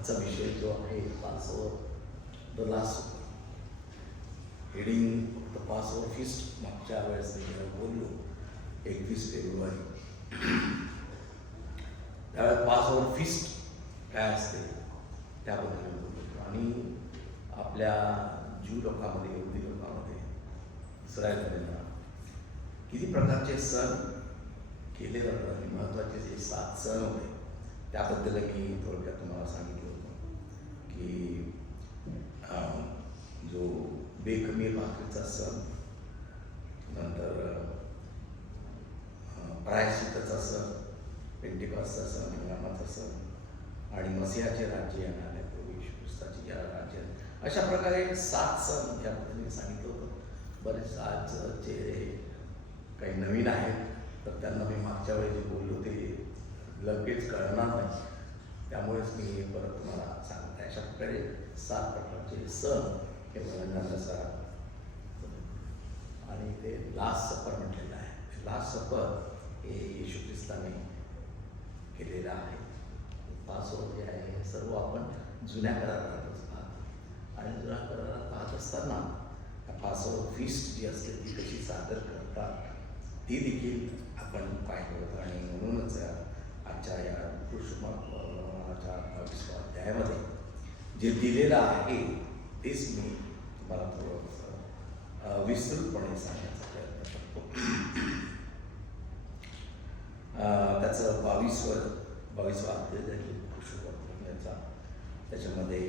आजचा विषय जो आहे पासओव्हर द लास्ट हेडिंग फक्त पासओव्हर फीस्ट. मागच्या वेळेस मी जेव्हा बोललो 21 फेब्रुवारी त्यावेळेस पासओव्हर फीस्ट काय असते त्याबद्दल बोलतो. आणि आपल्या ज्यू लोकांमध्ये यहुदी लोकांमध्ये इस्रायलमध्ये किती प्रकारचे सण केले जातात आणि महत्त्वाचे जे 7 सण होते त्याबद्दल मी थोडक्यात तुम्हाला सांगितलं होतं की जो बेखमीर भाकरीचा सण, नंतर प्रायश्चित्ताचा सण, पेंटिकॉस्टचा सण, हंगामाचा सण आणि मसीहाचे राज्य येणार आहे, प्रभू येशू ख्रिस्ताचे ज्या राज्य, अशा प्रकारे 7 सण याबद्दल मी सांगितलं होतं. बरेच आजचे काही नवीन आहेत तर त्यांना मी मागच्या वेळी जे बोललो ते लगेच कळणार नाही, त्यामुळेच मी हे परत तुम्हाला सांगत आहे. अशा प्रकारे 7 प्रकारचे सण हे वळणानुसार आणि ते लास्ट सपर म्हटलेलं आहे. लास्ट सपर हे येशू ख्रिस्ताने केलेलं आहे. पासओव्हर जे आहे हे सर्व आपण जुन्या करारातच पाहतो आणि जुन्या करारात पाहत असताना पासओव्हर फीस्ट जी असते ती कशी सादर करतात ती देखील आपण पाहिलं होतं. आणि म्हणूनच आजच्या या कृष्णाच्या 22व्या अध्यायामध्ये जे दिलेलं आहे तेच मी तुम्हाला थोडंसं विस्तृतपणे सांगण्याचा प्रयत्न करतो. त्याचं 22वा अध्याय देखील कृष्णवर्धनाचा, त्याच्यामध्ये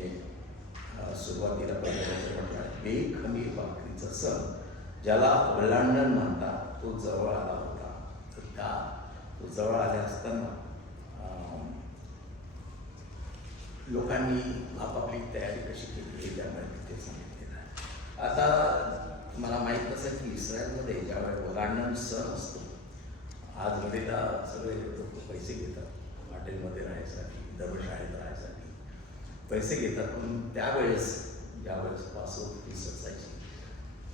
सुरुवातीला पहिल्या म्हटलं आहे बेखमीर भाकरीचा सण ज्याला ओलांडण म्हणतात तो जवळ आला होता. तर तो जवळ आले असताना लोकांनी आपापली तयारी कशी केली हे त्यामध्ये तिथे सांगितलेलं आहे. आता मला माहीत असेल की इस्रायलमध्ये ज्यावेळेस ओलांडण सण असतो, आज घडीला सगळे लोक पैसे घेतात हॉटेलमध्ये राहायसाठी, धर्मशाळेत राहायसाठी पैसे घेतात. पण त्यावेळेस ज्यावेळेस पासओव्हर फीस्ट असायची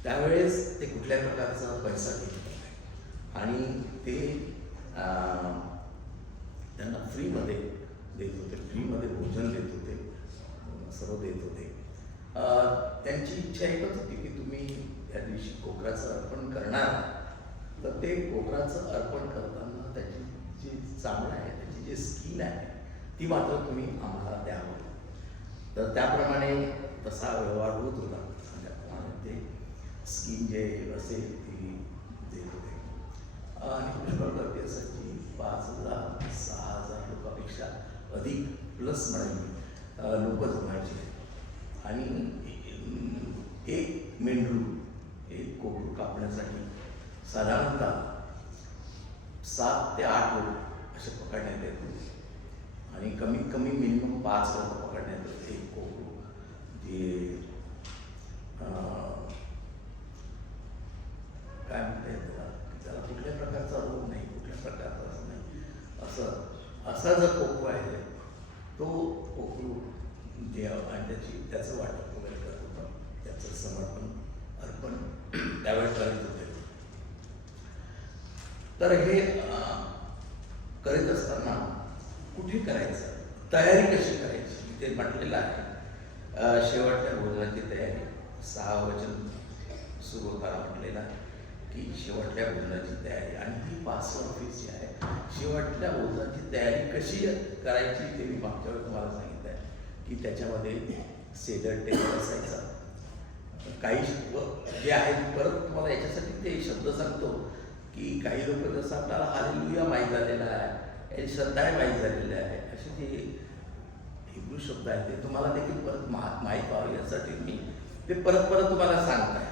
त्यावेळेस ते कुठल्या प्रकारचा पैसा घेत नाही आणि ते त्यांना फ्रीमध्ये देत होते, फ्रीमध्ये भोजन देत होते, सर्व देत होते. त्यांची इच्छा एकच होती की तुम्ही त्या दिवशी कोकराचं अर्पण करणार तर ते कोकराचं अर्पण करताना त्याची जी चामडा आहे, त्याची जी स्किन आहे ती मात्र तुम्ही आम्हाला द्यावं. तर त्याप्रमाणे तसा व्यवहार होत होता. त्याप्रमाणे ते स्कीम जे असेल ती देत होते. आणि पुष्कळ गर्दी असायची. 5,000 6,000 लोकांपेक्षा अधिक प्लस म्हणाली लोक जमायचे. आणि एक मेंढरू, एक कोकरू कापण्यासाठी साधारणतः 7 ते 8 लोक असे पकडण्यात येत होते. आणि कमीत कमी मिनिमम 5 लोक पकडण्यात येते. एक कोकरू जे काय म्हणता येत त्याला कुठल्या प्रकारचा रोग नाही, कुठल्या प्रकारचा असं नाही, असा जर कोकरू आहे तो कोकरू देव आणि त्याचं वाटप वगैरे करत होतं, त्याचं समर्पण अर्पण त्यावेळेस करीत होते. तर हे करीत असताना कुठे करायचं, तयारी कशी करायची ते म्हटलेलं आहे. शेवटच्या भोजनाची तयारी 6 वचन सुरू होताना म्हटलेलं आहे की शेवटल्या भोजनाची तयारी. आणि ही पासओव्हर फीस्ट जी आहे शेवटल्या भोजनाची तयारी कशी करायची ते मी मागच्या वेळी तुम्हाला सांगितलं आहे की त्याच्यामध्ये सेदर टेबल असायचा. काही जे आहेत परत तुम्हाला याच्यासाठी ते शब्द सांगतो की काही लोक जसं आपल्याला हालेलुया माहीत झालेला आहे, श्रद्धा माहीत झालेलं आहे, असे जे हिब्रू शब्द आहेत ते तुम्हाला देखील परत माहीत व्हावं यासाठी मी ते परत तुम्हाला सांगत आहे.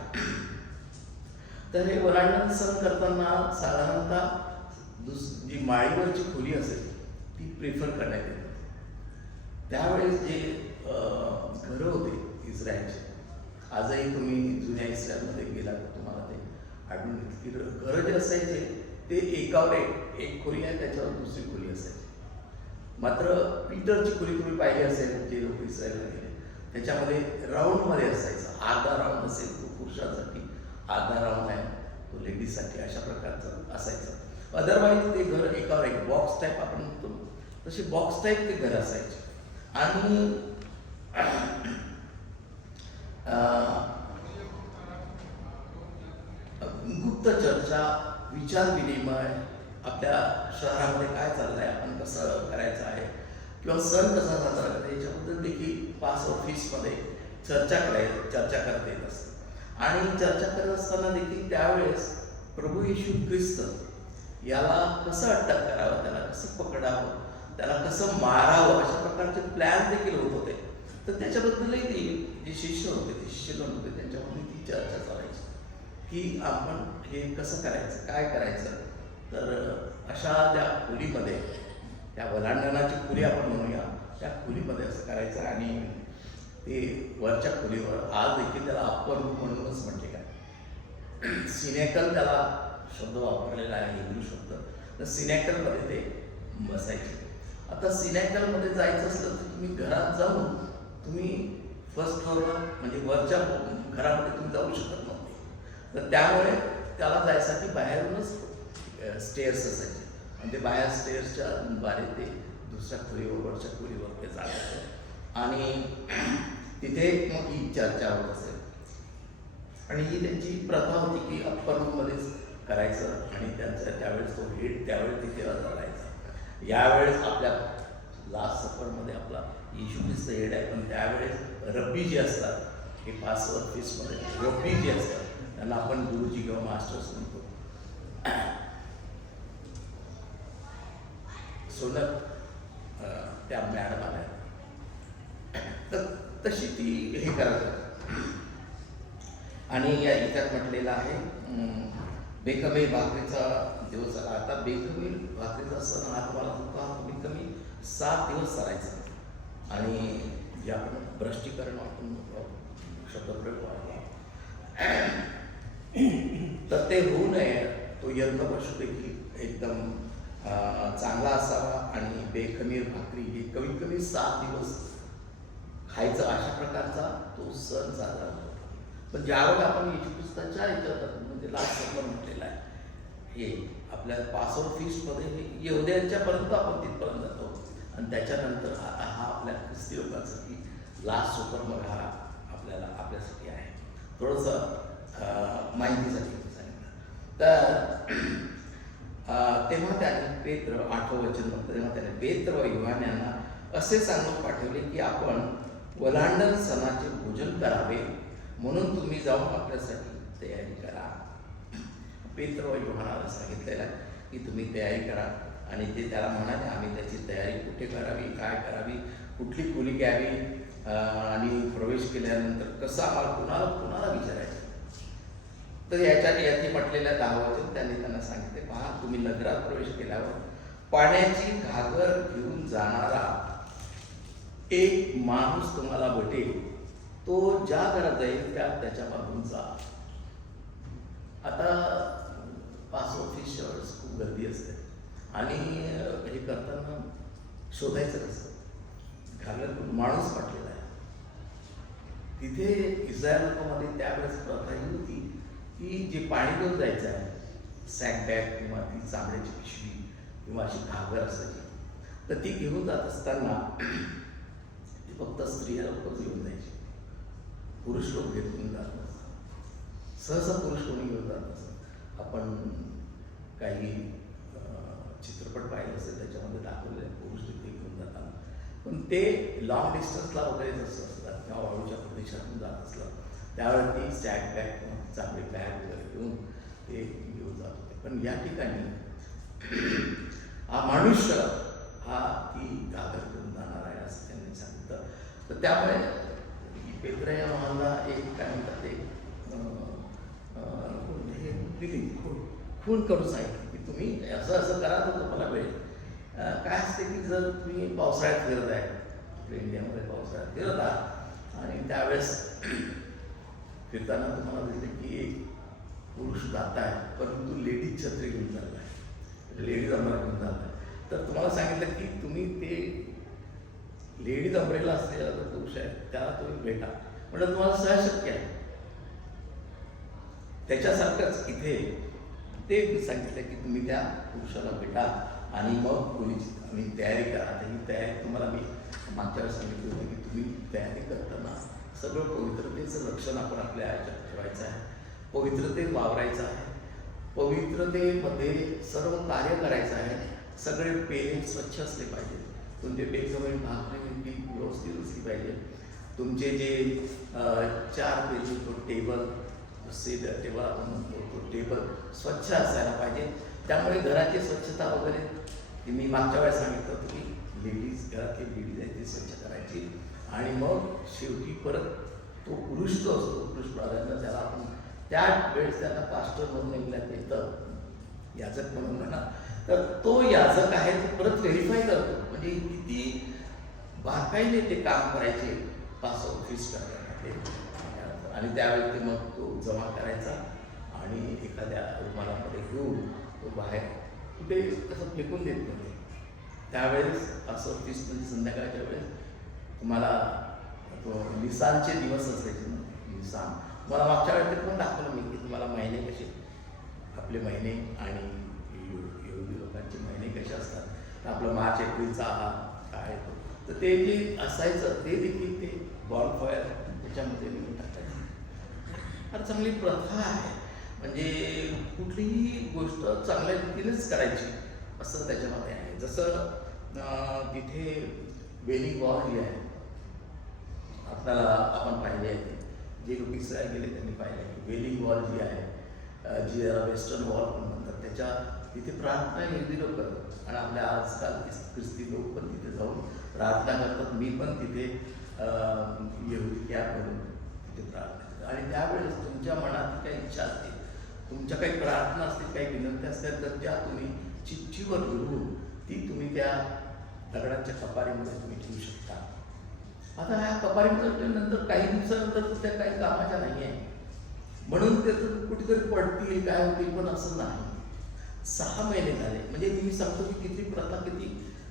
तर हे ओलांडण सण करताना साधारणतः जी माळीवरची खोली असेल ती प्रिफर करण्यात येते. त्यावेळेस जे घरं होते इस्रायलचे, आजही तुम्ही जुन्या इस्रायलमध्ये गेला तर तुम्हाला ते आढळून येते की घरं जे असायचे ते एकावर एक खोली आहे, त्याच्यावर दुसरी खोली असायची. मात्र पीटरची खोली तुम्ही पाहिली असेल, जे लोक इस्रायलला गेले त्याच्यामध्ये राऊंडमध्ये असायचा. अर्धा राऊंड असेल तो पुरुषांसाठी, अर्धा राऊंड आहे तो लेडीजसाठी, अशा प्रकारचं असायचं. अदरवाईज ते घर एकावर एक बॉक्स टाईप आपण म्हणतो तसे बॉक्स टाईप ते घर असायचे. आणि गुप्त चर्चा, विचार विनिमय, आपल्या शहरामध्ये काय चाललंय, आपण कसं करायचं आहे किंवा सण कसा साजरा करायचा याच्याबद्दल देखील पास ऑफिसमध्ये चर्चा करता येत असते. आणि चर्चा करत असताना देखील त्यावेळेस प्रभू येशू ख्रिस्त याला कसं अटक करावं, त्याला कसं पकडावं, त्याला कसं मारावं, अशा प्रकारचे प्लॅन देखील होत होते. तर त्याच्याबद्दलही ते जे शिष्य होते, ते शिष्यगण होते, त्यांच्यामध्ये ती चर्चा चालायची की आपण हे कसं करायचं, काय करायचं. तर अशा त्या खोलीमध्ये, त्या वलांडणाची खोली आपण म्हणूया, त्या खोलीमध्ये असं करायचं. आणि ते वरच्या खोलीवर आज देखील त्याला अप्पर रूम म्हणूनच म्हटले काय, सिनेकल त्याला शब्द वापरलेला आहे, हिंदू शब्द. तर सिनेकलमध्ये ते बसायचे. आता सिनेकलमध्ये जायचं असलं तर तुम्ही घरात जाऊन तुम्ही फर्स्ट फ्लोअरवर म्हणजे वरच्या घरामध्ये तुम्ही जाऊ शकत नव्हते. तर त्यामुळे त्याला जायसाठी बाहेरूनच स्टेअर्स असायचे. म्हणजे बाहेर स्टेअर्सच्या द्वारे ते दुसऱ्या खोलीवर, वरच्या खोलीवर ते जात होते. आणि तिथे मग ही चर्चा होत असेल. आणि ही त्यांची प्रथा होती की अप्पर रूममध्येच करायचं. आणि त्यांचा त्यावेळेस तो हेड त्यावेळेस तिथे चालायचा. यावेळेस आपल्या लास्ट सफरमध्ये आपला येशू ख्रिस्त हेड आहे, पण त्यावेळेस रब्बी जे असतात, हे पास ऑफिसमध्ये रब्बी जे असतात त्यांना आपण गुरुजी किंवा मास्टर्स म्हणतो. सोनत त्या मॅडम आल्या. तर तशी ती हे करत. आणि या इतिहास म्हटलेला आहे बेखमीर भाकरीचा दिवस आला. आता बेखमीर भाकरीचा सण हा तुम्हाला कमीत कमी 7 दिवस चालायचा. आणि जे आपण भ्रष्टीकरण आपण शब्दप्रयोग वाढला, तर ते होऊ नये. तो यंत्रपशू देखील एकदम चांगला असावा. आणि बेखमीर भाकरी ही कमीत कमी 7 दिवस खायचं, अशा प्रकारचा तो सण साजरा होतो. पण ज्यावेळेला आपण येशू ख्रिस्ताच्या याच्यात म्हणजे लास्ट सफर म्हटलेला आहे, हे आपल्या पासओव्हर फीस्टमध्ये हे यहुद्यांच्यापर्यंत आपण तिथपर्यंत जातो. आणि त्याच्यानंतर हा आपल्या ख्रिस्ती लोकांसाठी लास्ट सफर मग हा आपल्यासाठी आहे. थोडंसं माहितीसाठी सांगितलं. तर तेव्हा त्याने पेत्र 8वं वचन बघतो, तेव्हा त्याने पेत्र व योहान यांना असे सांगून पाठवले की आपण वलांडण सणाचे भोजन करावे, म्हणून तुम्ही जाऊन आपल्यासाठी तयारी करा. पेत्र व योहानाला सांगितलेलं आहे की तुम्ही तयारी करा. आणि ते त्याला म्हणाले आम्ही त्याची तयारी कुठे करावी, काय करावी, कुठली खोली घ्यावी, आणि प्रवेश केल्यानंतर कसं आम्हाला कुणाला विचारायचं. तर याची म्हटलेल्या 10 वचन त्यांनी त्यांना सांगितले, पहा तुम्ही नगरात प्रवेश केल्यावर पाण्याची घागर घेऊन जाणारा एक माणूस तुम्हाला भेटेल. तो ज्या घरात जाईल त्याच्या मागून जा. आता पास ऑफिसच्या वेळेस खूप गर्दी असते आणि हे करताना शोधायचं कसं, घागर माणूस म्हटलेला आहे. तिथे इस्रायल लोकांमध्ये त्यावेळेस प्रथा ही होती की जे पाणी घेऊन जायचं आहे, सॅकबॅग किंवा ती चांगल्याची पिशवी किंवा अशी घागर असायची, तर ती घेऊन जात असताना ती फक्त स्त्रिया लोकच घेऊन जायची. पुरुष लोक घेऊन जात नसतात. सहसा पुरुष कोणी घेऊन जात नसतात. आपण काही चित्रपट पाहिजे असेल त्याच्यामध्ये दाखवलेले पुरुष तिथे घेऊन जातात. पण ते लॉंग डिस्टन्सला वगैरे जसं असतात किंवा वाळूच्या प्रदेशातून जात असलं त्यावेळी ती सॅक बॅग किंवा चांगली बॅग वगैरे घेऊन ते घेऊन जात होते. पण या ठिकाणी हा मनुष्य हा ती घागर घेऊन जाणार आहे असं त्यांनी सांगितलं. तर त्यामुळे पेत्र या महाला एक काय म्हणतात ते दिली खून करून सांगितलं की तुम्ही असं करा तर तुम्हाला वेळ काय असते की जर तुम्ही पावसाळ्यात फिरत आहे, आपल्या इंडियामध्ये पावसाळ्यात फिरत आहात आणि त्यावेळेस फिरताना तुम्हाला दिसले की एक पुरुष जात आहे परंतु लेडीज छत्री घेऊन चालला आहे, लेडीज अम्ब्रेला घेऊन चालला आहे. तर तुम्हाला सांगितलं की तुम्ही ते लेडीज अम्ब्रेला असलेला जो पुरुष आहे त्याला तुम्ही भेटा. म्हणजे तुम्हाला सहज शक्य आहे. त्याच्यासारखंच इथे ते सांगितलं की तुम्ही त्या पुरुषाला भेटा आणि मग खोलीची तयारी करा. आता ही तयारी तुम्हाला मी मागच्या वेळेस सांगितलं होतं की तुम्ही तयारी करताना सगळं पवित्रतेचं लक्षण आपण आपल्या आयुष्यात ठेवायचं आहे, पवित्रतेत वावरायचं आहे, पवित्रतेमध्ये सर्व कार्य करायचं आहे. सगळे पेले स्वच्छ असले पाहिजे, तुमचे बेकमेंट भाकरी व्यवस्थित असली पाहिजे, तुमचे जे 4 पेजी तो टेबल सेट टेबल आपण म्हणतो तो टेबल स्वच्छ असायला पाहिजे. त्यामुळे घराची स्वच्छता वगैरे मी मागच्या वेळेस सांगितलं होतं की लेडीज घरातली लेडीज आहे ती स्वच्छ करायची. आणि मग शेवटी परत तो पुरुष जो असतो, पुरुष प्राधान्य त्याला आपण त्या वेळेस त्यांना पास्टर म्हणून नेमण्यात येतं, याजक म्हणून म्हणा. तर तो याजक आहे तो परत व्हेरीफाय करतो, म्हणजे किती बारकाईने ते काम करायचे पासवर्ड फिक्स करण्यासाठी. आणि त्यावेळी ते मग तो जमा करायचा आणि एखाद्या रुमालामध्ये घेऊन तो बाहेर कुठे असं फेकून देत नाही. त्यावेळेस पासवर्ड फिक्स म्हणजे संध्याकाळच्या वेळेस तुम्हाला तो निसानचे दिवस असायचे ना, निसान. मला मागच्या वेळेस ते पण दाखवलं मी की तुम्हाला महिने कसे आपले महिने आणि यहुदी लोकांचे महिने कसे असतात. तर आपलं मार्च एप्रिलचा हा काय आहे तर ते जे असायचं ते देखील ते बॉनफायर त्याच्यामध्ये निघून टाकायचं. फार चांगली प्रथा आहे, म्हणजे कुठलीही गोष्ट चांगल्या रीतीनेच करायची असं त्याच्यामध्ये आहे. जसं तिथे वेलिंग वॉल जी आहे आपल्याला आपण पाहिले आहे, जे लोक इस्रायल गेले त्यांनी पाहिले की वेलिंग वॉल जी आहे, जी वेस्टर्न वॉल पण म्हणतात, त्याच्या तिथे प्रार्थना यहुदी लोक करतात. आणि आपल्या आजकाल ख्रिस्ती लोक पण तिथे जाऊन प्रार्थना करतात. मी पण तिथे यहुदी कॅब करून तिथे प्रार्थना करतो. आणि त्यावेळेस तुमच्या मनात काही इच्छा असते, तुमच्या काही प्रार्थना असतील, काही विनंती असतील, तर त्या तुम्ही चिठ्ठीवर लिहून ती तुम्ही त्या दगडाच्या कपारीमध्ये तुम्ही ठेवू शकता. आता ह्या कपारीमध्ये नंतर काही दिवसानंतर त्या काही कामाच्या नाही आहे, म्हणून ते कुठेतरी पडतील काय होतील, पण असं नाही. 6 महिने झाले, म्हणजे मी सांगतो की किती प्रथा किती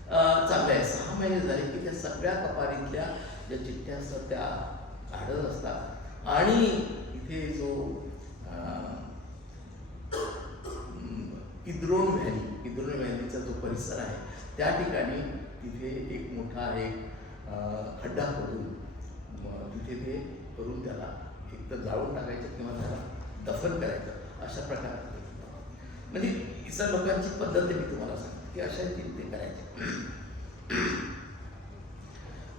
चांगल्या आहे. 6 महिने झाले की त्या सगळ्या कपारीतल्या ज्या चिठ्ठ्या असतात त्या काढत असतात. आणि इथे जो किद्रोन व्हॅलीचा जो परिसर आहे त्या ठिकाणी तिथे एक मोठा खड्डा खोदून तिथे ते करून त्याला एक तर जाळून टाकायचं किंवा त्याला दफन करायचं, अशा प्रकारे. म्हणजे इतर लोकांची पद्धत आहे, मी तुम्हाला सांगतो की अशा ते करायचे.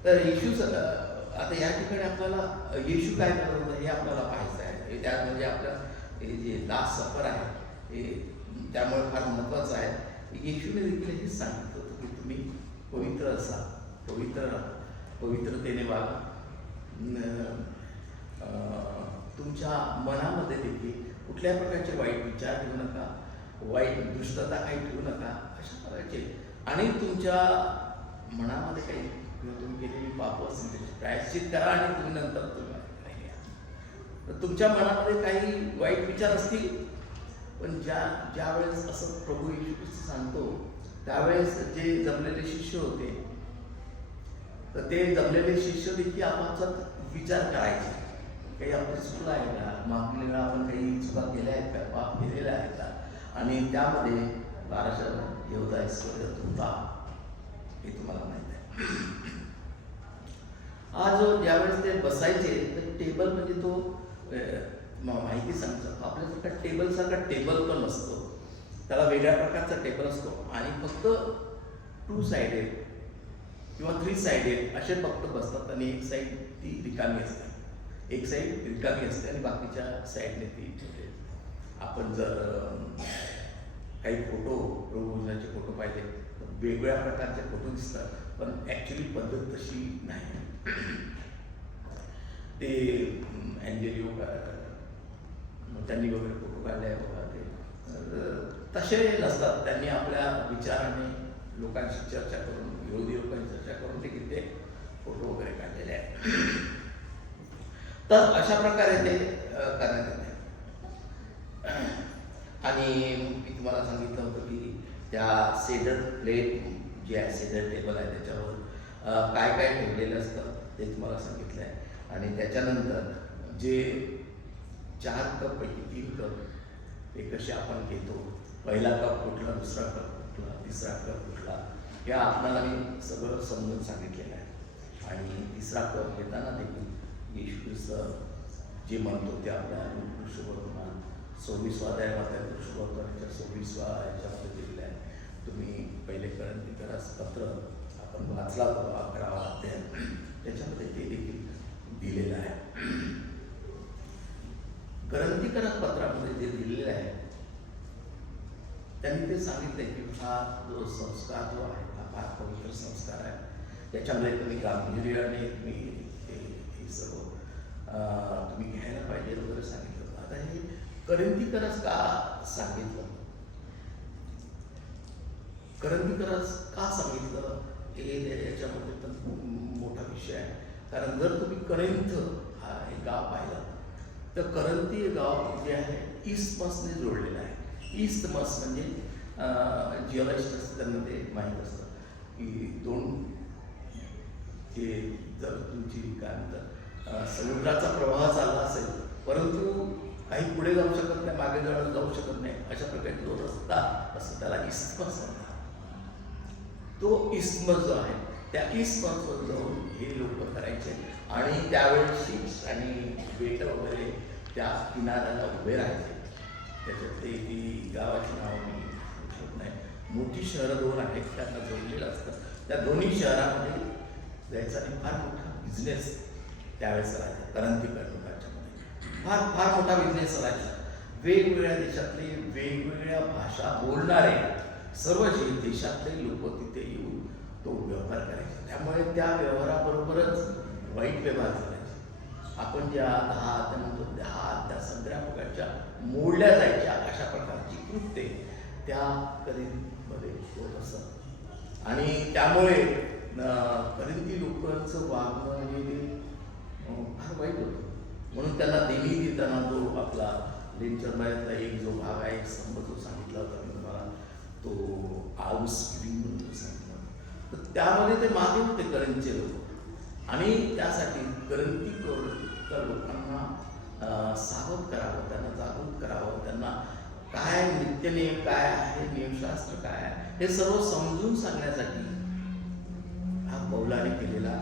तर येशू आता या ठिकाणी आपल्याला येशू काय करत होता हे आपल्याला पाहायचं आहे. त्या म्हणजे आपलं हे जे लास्ट सफर आहे हे त्यामुळे फार महत्त्वाचं आहे. येशूने देखील हे सांगितलं होतं की तुम्ही पवित्र असा, पवित्रतेने वागा, तुमच्या मनामध्ये देखील कुठल्या प्रकारचे वाईट विचार ठेवू नका, वाईट दुष्टता काही ठेवू नका, अशा प्रकारचे. आणि तुमच्या मनामध्ये काही किंवा तुम्ही केलेली पाप असेल त्याची प्रायश्चित करा आणि तुम्ही नंतर तुम्ही तर तुमच्या मनामध्ये काही वाईट विचार असतील, पण ज्या वेळेस असं प्रभू येशू ख्रिस्त सांगतो त्यावेळेस जे जमलेले शिष्य होते तर ते जमलेले शिष्य देखील आपापसात विचार करायचे, काही आपलं चुकलं आहे का, मागल्या वेळा आपण काही चुका केल्या आहेत का, पाप केलेल्या आहेत का. आणि त्यामध्ये 12 यहुदा इस्करियोत होता, हे तुम्हाला माहीत आहे. आज ज्यावेळेस ते बसायचे तर टेबल म्हणजे तो माहिती सांगतो आपल्यासारखा टेबलसारखा टेबल तो नसतो, त्याला वेगळ्या प्रकारचा टेबल असतो. आणि फक्त 2 साइडेड किंवा 3 साइडेड असे फक्त बसतात. आणि एक साईड ती रिकामी असते, एक साईड रिकामी असते आणि बाकीच्या साईडने ती ठेवते. आपण जर काही प्रभूचे फोटो पाहिले तर वेगवेगळ्या प्रकारचे फोटो दिसतात, पण ॲक्च्युली पद्धत तशी नाही. ते अँजेलिओ त्यांनी वगैरे फोटो काढले बघा, ते तसे नसतात. त्यांनी आपल्या विचाराने लोकांशी चर्चा करून, विरोधी लोकांची चर्चा करून देखील ते फोटो वगैरे काढलेले आहेत. तर अशा प्रकारे ते करण्यात येते. आणि मी तुम्हाला सांगितलं होतं की त्या सेडर प्लेट जी आहे, सेडर टेबल आहे, त्याच्यावर काय काय ठेवलेलं असतं ते तुम्हाला सांगितलं आहे. आणि त्याच्यानंतर जे 4 कपपैकी 3 कप हे कसे आपण घेतो, पहिला कप कुठला, दुसरा कप कुठला, तिसरा कप कुठला, हे आपल्याला मी सगळं समजून सांगितलेलं आहे. आणि तिसरा कप घेताना देखील येशू ख्रिस्त जे म्हणतो ते आपल्या ऋषभवर्तमान 26 अध्याय मात्र ऋषभवर्तमानाच्या 26 याच्यामध्ये दिलेलं आहे. तुम्ही पहिले करंथीकरास पत्र आपण वाचला तो 11वा अध्याय, त्याच्यामध्ये ते देखील दिलेलं आहे. करंथीकरास पत्रामध्ये जे दिलेलं आहे त्यांनी ते सांगितलंय की हा जो संस्कार जो आहे हा फार पवित्र संस्कार आहे. त्याच्यामध्ये तुम्ही गांभीर्याने तुम्ही हे सर्व तुम्ही घ्यायला पाहिजे वगैरे सांगितलं. आता हे करंथीकरास का सांगितलं, करंथीकरास का सांगितलं हे याच्यामध्ये पण मोठा विषय आहे. कारण जर तुम्ही करंथ हा हे गाव पाहिलं तर करंथी हे गाव जे आहे इस्मसने जोडलेलं आहे. इस्मस म्हणजे जिओलॉजिस्ट असतं त्यांना ते माहीत असतं की दोन जे जर तुमची काय म्हणतात समुद्राचा प्रवाह चालला असेल परंतु काही पुढे जाऊ शकत नाही, मागे जाऊ शकत नाही, अशा प्रकारचा जो रस्ता असतो त्याला इस्मस म्हणतात. तो इस्मस जो आहे त्या इस्मसवर जाऊन हे लोक करायचे आणि त्यावेळेस आणि बेट वगैरे त्या किनाऱ्याला उभे राहायचे. त्याच्यातले ती गावाची नावं मी आठवत नाही. मोठी शहरं दोन आहेत त्यांना जोडलेलं असतं. त्या दोन्ही शहरामध्ये जायचा आणि फार मोठा बिझनेस त्यावेळेस राहायचा. करंथीकर लोकांच्यामध्ये फार फार मोठा बिझनेस राहायचा. वेगवेगळ्या देशातले वेगवेगळ्या भाषा बोलणारे सर्व देशातले लोक तिथे येऊन तो व्यवहार करायचा. त्यामुळे त्या व्यवहाराबरोबरच वाईट व्यवहार करायचे. आपण ज्या 10 त्या म्हणतो 10 त्या सगळ्या प्रकारच्या मोडल्या जायच्या अशा प्रकारची कृत्ये त्या करिंथमध्ये होत असत. आणि त्यामुळे करिंथी लोकांचं वागणं हे फार वाईट होतं. म्हणून त्यांना देणी देताना जो आपला लेंचरमायातला एक जो भाग आहे स्तंभ जो सांगितला होता मी तुम्हाला तो आऊस म्हणून सांगितला, तर त्यामध्ये ते मागे होते करंथीचे लोक. आणि त्यासाठी करंथीकर लोकांना सावध करावं, त्यांना जागृत करावं, त्यांना काय नित्यनेम काय आहे, नियमशास्त्र काय आहे हे सर्व समजून सांगण्यासाठी हा पौलाने केलेला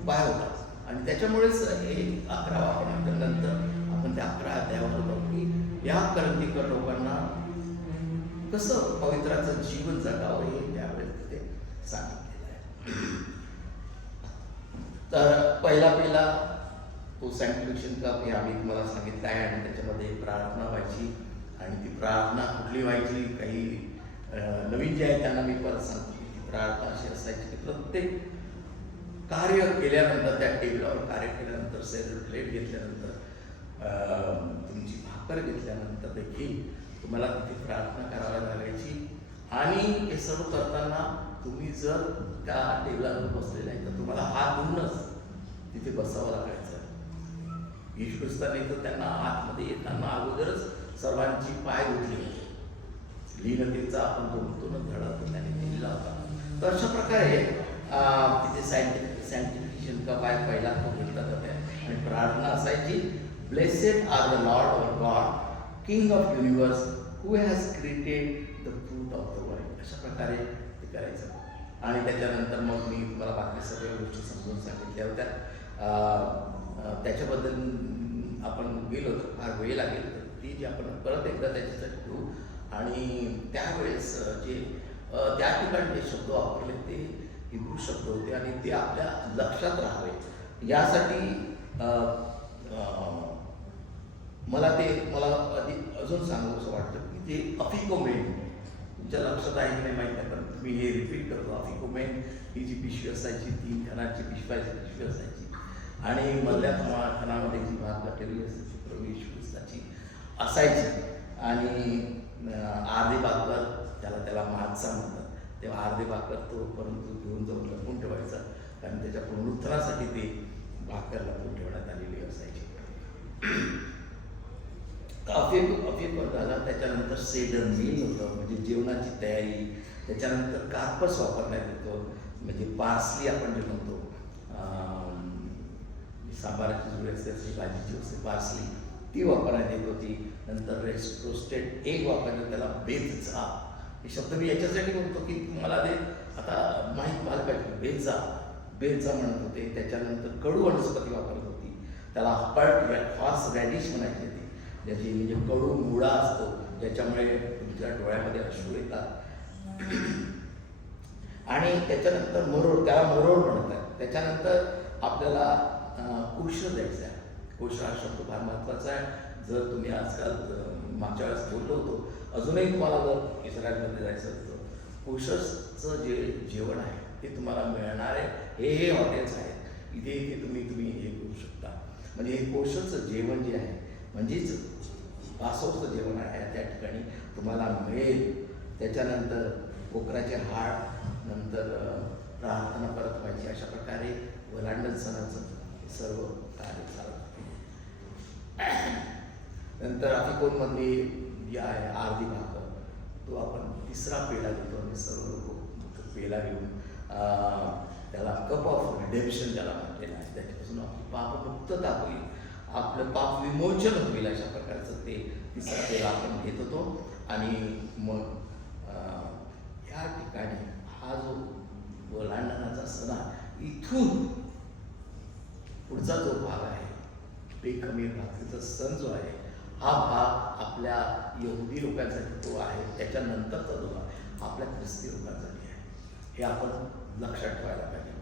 उपाय होता. आणि त्याच्यामुळेच हे 11वा आपण नंतर आपण त्या 11 अध्यायावर होतो की या करंथीकर लोकांना कसं पवित्राचं जीवन जगावं हे त्यावेळेस तिथे सांगितलेलं आहे. तर पहिला तो सँक्टिफिकेशन कप हे आम्ही तुम्हाला सांगितलं आहे. आणि त्याच्यामध्ये प्रार्थना व्हायची आणि ती प्रार्थना कुठली व्हायची, काही नवीन जे आहे त्यांना मी परत सांगतो की प्रार्थना अशी असायची की प्रत्येक कार्य केल्यानंतर त्या टेबलावर कार्य केल्यानंतर सेलर प्लेट घेतल्यानंतर तुमची भाकर घेतल्यानंतर देखील तुम्हाला तिथे प्रार्थना करावी लागायची. आणि हे सर्व करताना तुम्ही जर त्या टेबलावर बसलेले आहे तर तुम्हाला हात धुवूनच तिथे बसावं लागायचं. येशू ख्रिस्ताने तर त्यांना आतमध्ये येताना अगोदरच सर्वांची पाय धुतले. लीनतेचा आपण जो म्हणतो ना धडा तो त्याने दिलेला होता. तर अशा प्रकारे तिथे सँक्टिफिकेशन का पाय पहिला तो घेतला जाते. आणि प्रार्थना असायची, blessed are the lord our god king of universe who has created the fruit of the world. अशा प्रकारे ते करायचं. आणि त्याच्यानंतर मग मी तुम्हाला बाकी सगळ्या गोष्टी समजून सांगितल्या होत्या. त्याच्याबद्दल आपण गेलो तर फार वेळ लागेल, तर ती जी आपण परत एकदा त्याच्यासाठी घेऊ. आणि त्यावेळेस जे त्या ठिकाणी जे शब्द वापरले ते हिब्रू शब्द होते आणि ते आपल्या लक्षात राहावे यासाठी मला अजून सांगावंसं वाटतं की ते अफिकोमेन तुमच्या लक्षात आहे की नाही माहीत नाही, पण तुम्ही हे रिपीट करतो. अफिकोमेन ही जी पिशवी असायची 3 खणाची पिशवी असायची आणि मधल्या खणामध्ये जी भाग गाठलेली असायची प्रभू येशू ख्रिस्ताची असायची. आणि अर्धी भाकर त्याला मागचा म्हणतात, तेव्हा अर्धी भाकर तो परंतु घेऊन जाऊन लपवून ठेवायचा, कारण त्याच्या पुनरुत्थानासाठी ते भाकर लपवून ठेवण्यात आलेली असायची. अफेक झाला. त्याच्यानंतर सेडन मील होतं म्हणजे जेवणाची तयारी. त्याच्यानंतर कार्पस वापरण्यात येतो म्हणजे पार्सली आपण जे म्हणतो सांबाराची जुळी असते अशी भाजीची असते पार्सली ती वापरण्यात येत होती. नंतर रोस्टेड एग वापरण्यात त्याला बेतझा हे शब्द मी याच्यासाठी म्हणतो की तुम्हाला ते आता माहीत व्हायला पाहिजे. बेतझा बेलचा म्हणत होते, त्याच्यानंतर कडू वनस्पती वापरत होती, त्याला हॉर्स रॅडिश म्हणायचे ते, ज्याची म्हणजे कडू मुळा असतो ज्याच्यामुळे तुमच्या डोळ्यामध्ये अश्रू येतात. आणि त्याच्यानंतर मरोड, त्याला मरोड म्हणतात. त्याच्यानंतर आपल्याला कोश द्यायचा आहे. कोश हा शब्द फार महत्त्वाचा आहे. जर तुम्ही आजकाल मागच्या वेळेस बोललो होतो, अजूनही तुम्हाला जर इस्रायलमध्ये जायचं असतं, कोशसचं जे जेवण आहे ते तुम्हाला मिळणार आहे. हे हॉटेल्स आहेत इथे, इथे तुम्ही हे करू शकता. म्हणजे हे कोशचं जेवण जे आहे, म्हणजेच पासोरचं जेवण आहे त्या ठिकाणी तुम्हाला मिळेल. त्याच्यानंतर कोकराचे हाड, नंतर प्रार्थना परत व्हायची. अशा प्रकारे वलांडण सणाचं सर्व कार्य चालत. नंतर अफिकोनमधली जी आहे अर्धी भाकर, तो आपण तिसरा पेढा घेतो आणि सर्व लोक पेढा घेऊन त्याला कप ऑफ रिडेम्पशन त्याला म्हटलेलं आहे. त्याच्यापासून आपली पापमुक्तता होईल, आपलं पाप विमोचन होईल. अशा प्रकारचं ते तिसरा पेढा आपण घेत होतो. आणि मग या ठिकाणी हा जो ओलांडणाचा सण आहे, इथून पुढचा जो भाग आहे बेखमीर भाकरीचा सण जो आहे, हा भाग आपल्या यहुदी लोकांसाठी तो आहे. त्याच्यानंतरचा जो भाग आपल्या ख्रिस्ती लोकांसाठी आहे. हे आपण लक्षात ठेवायला पाहिजे.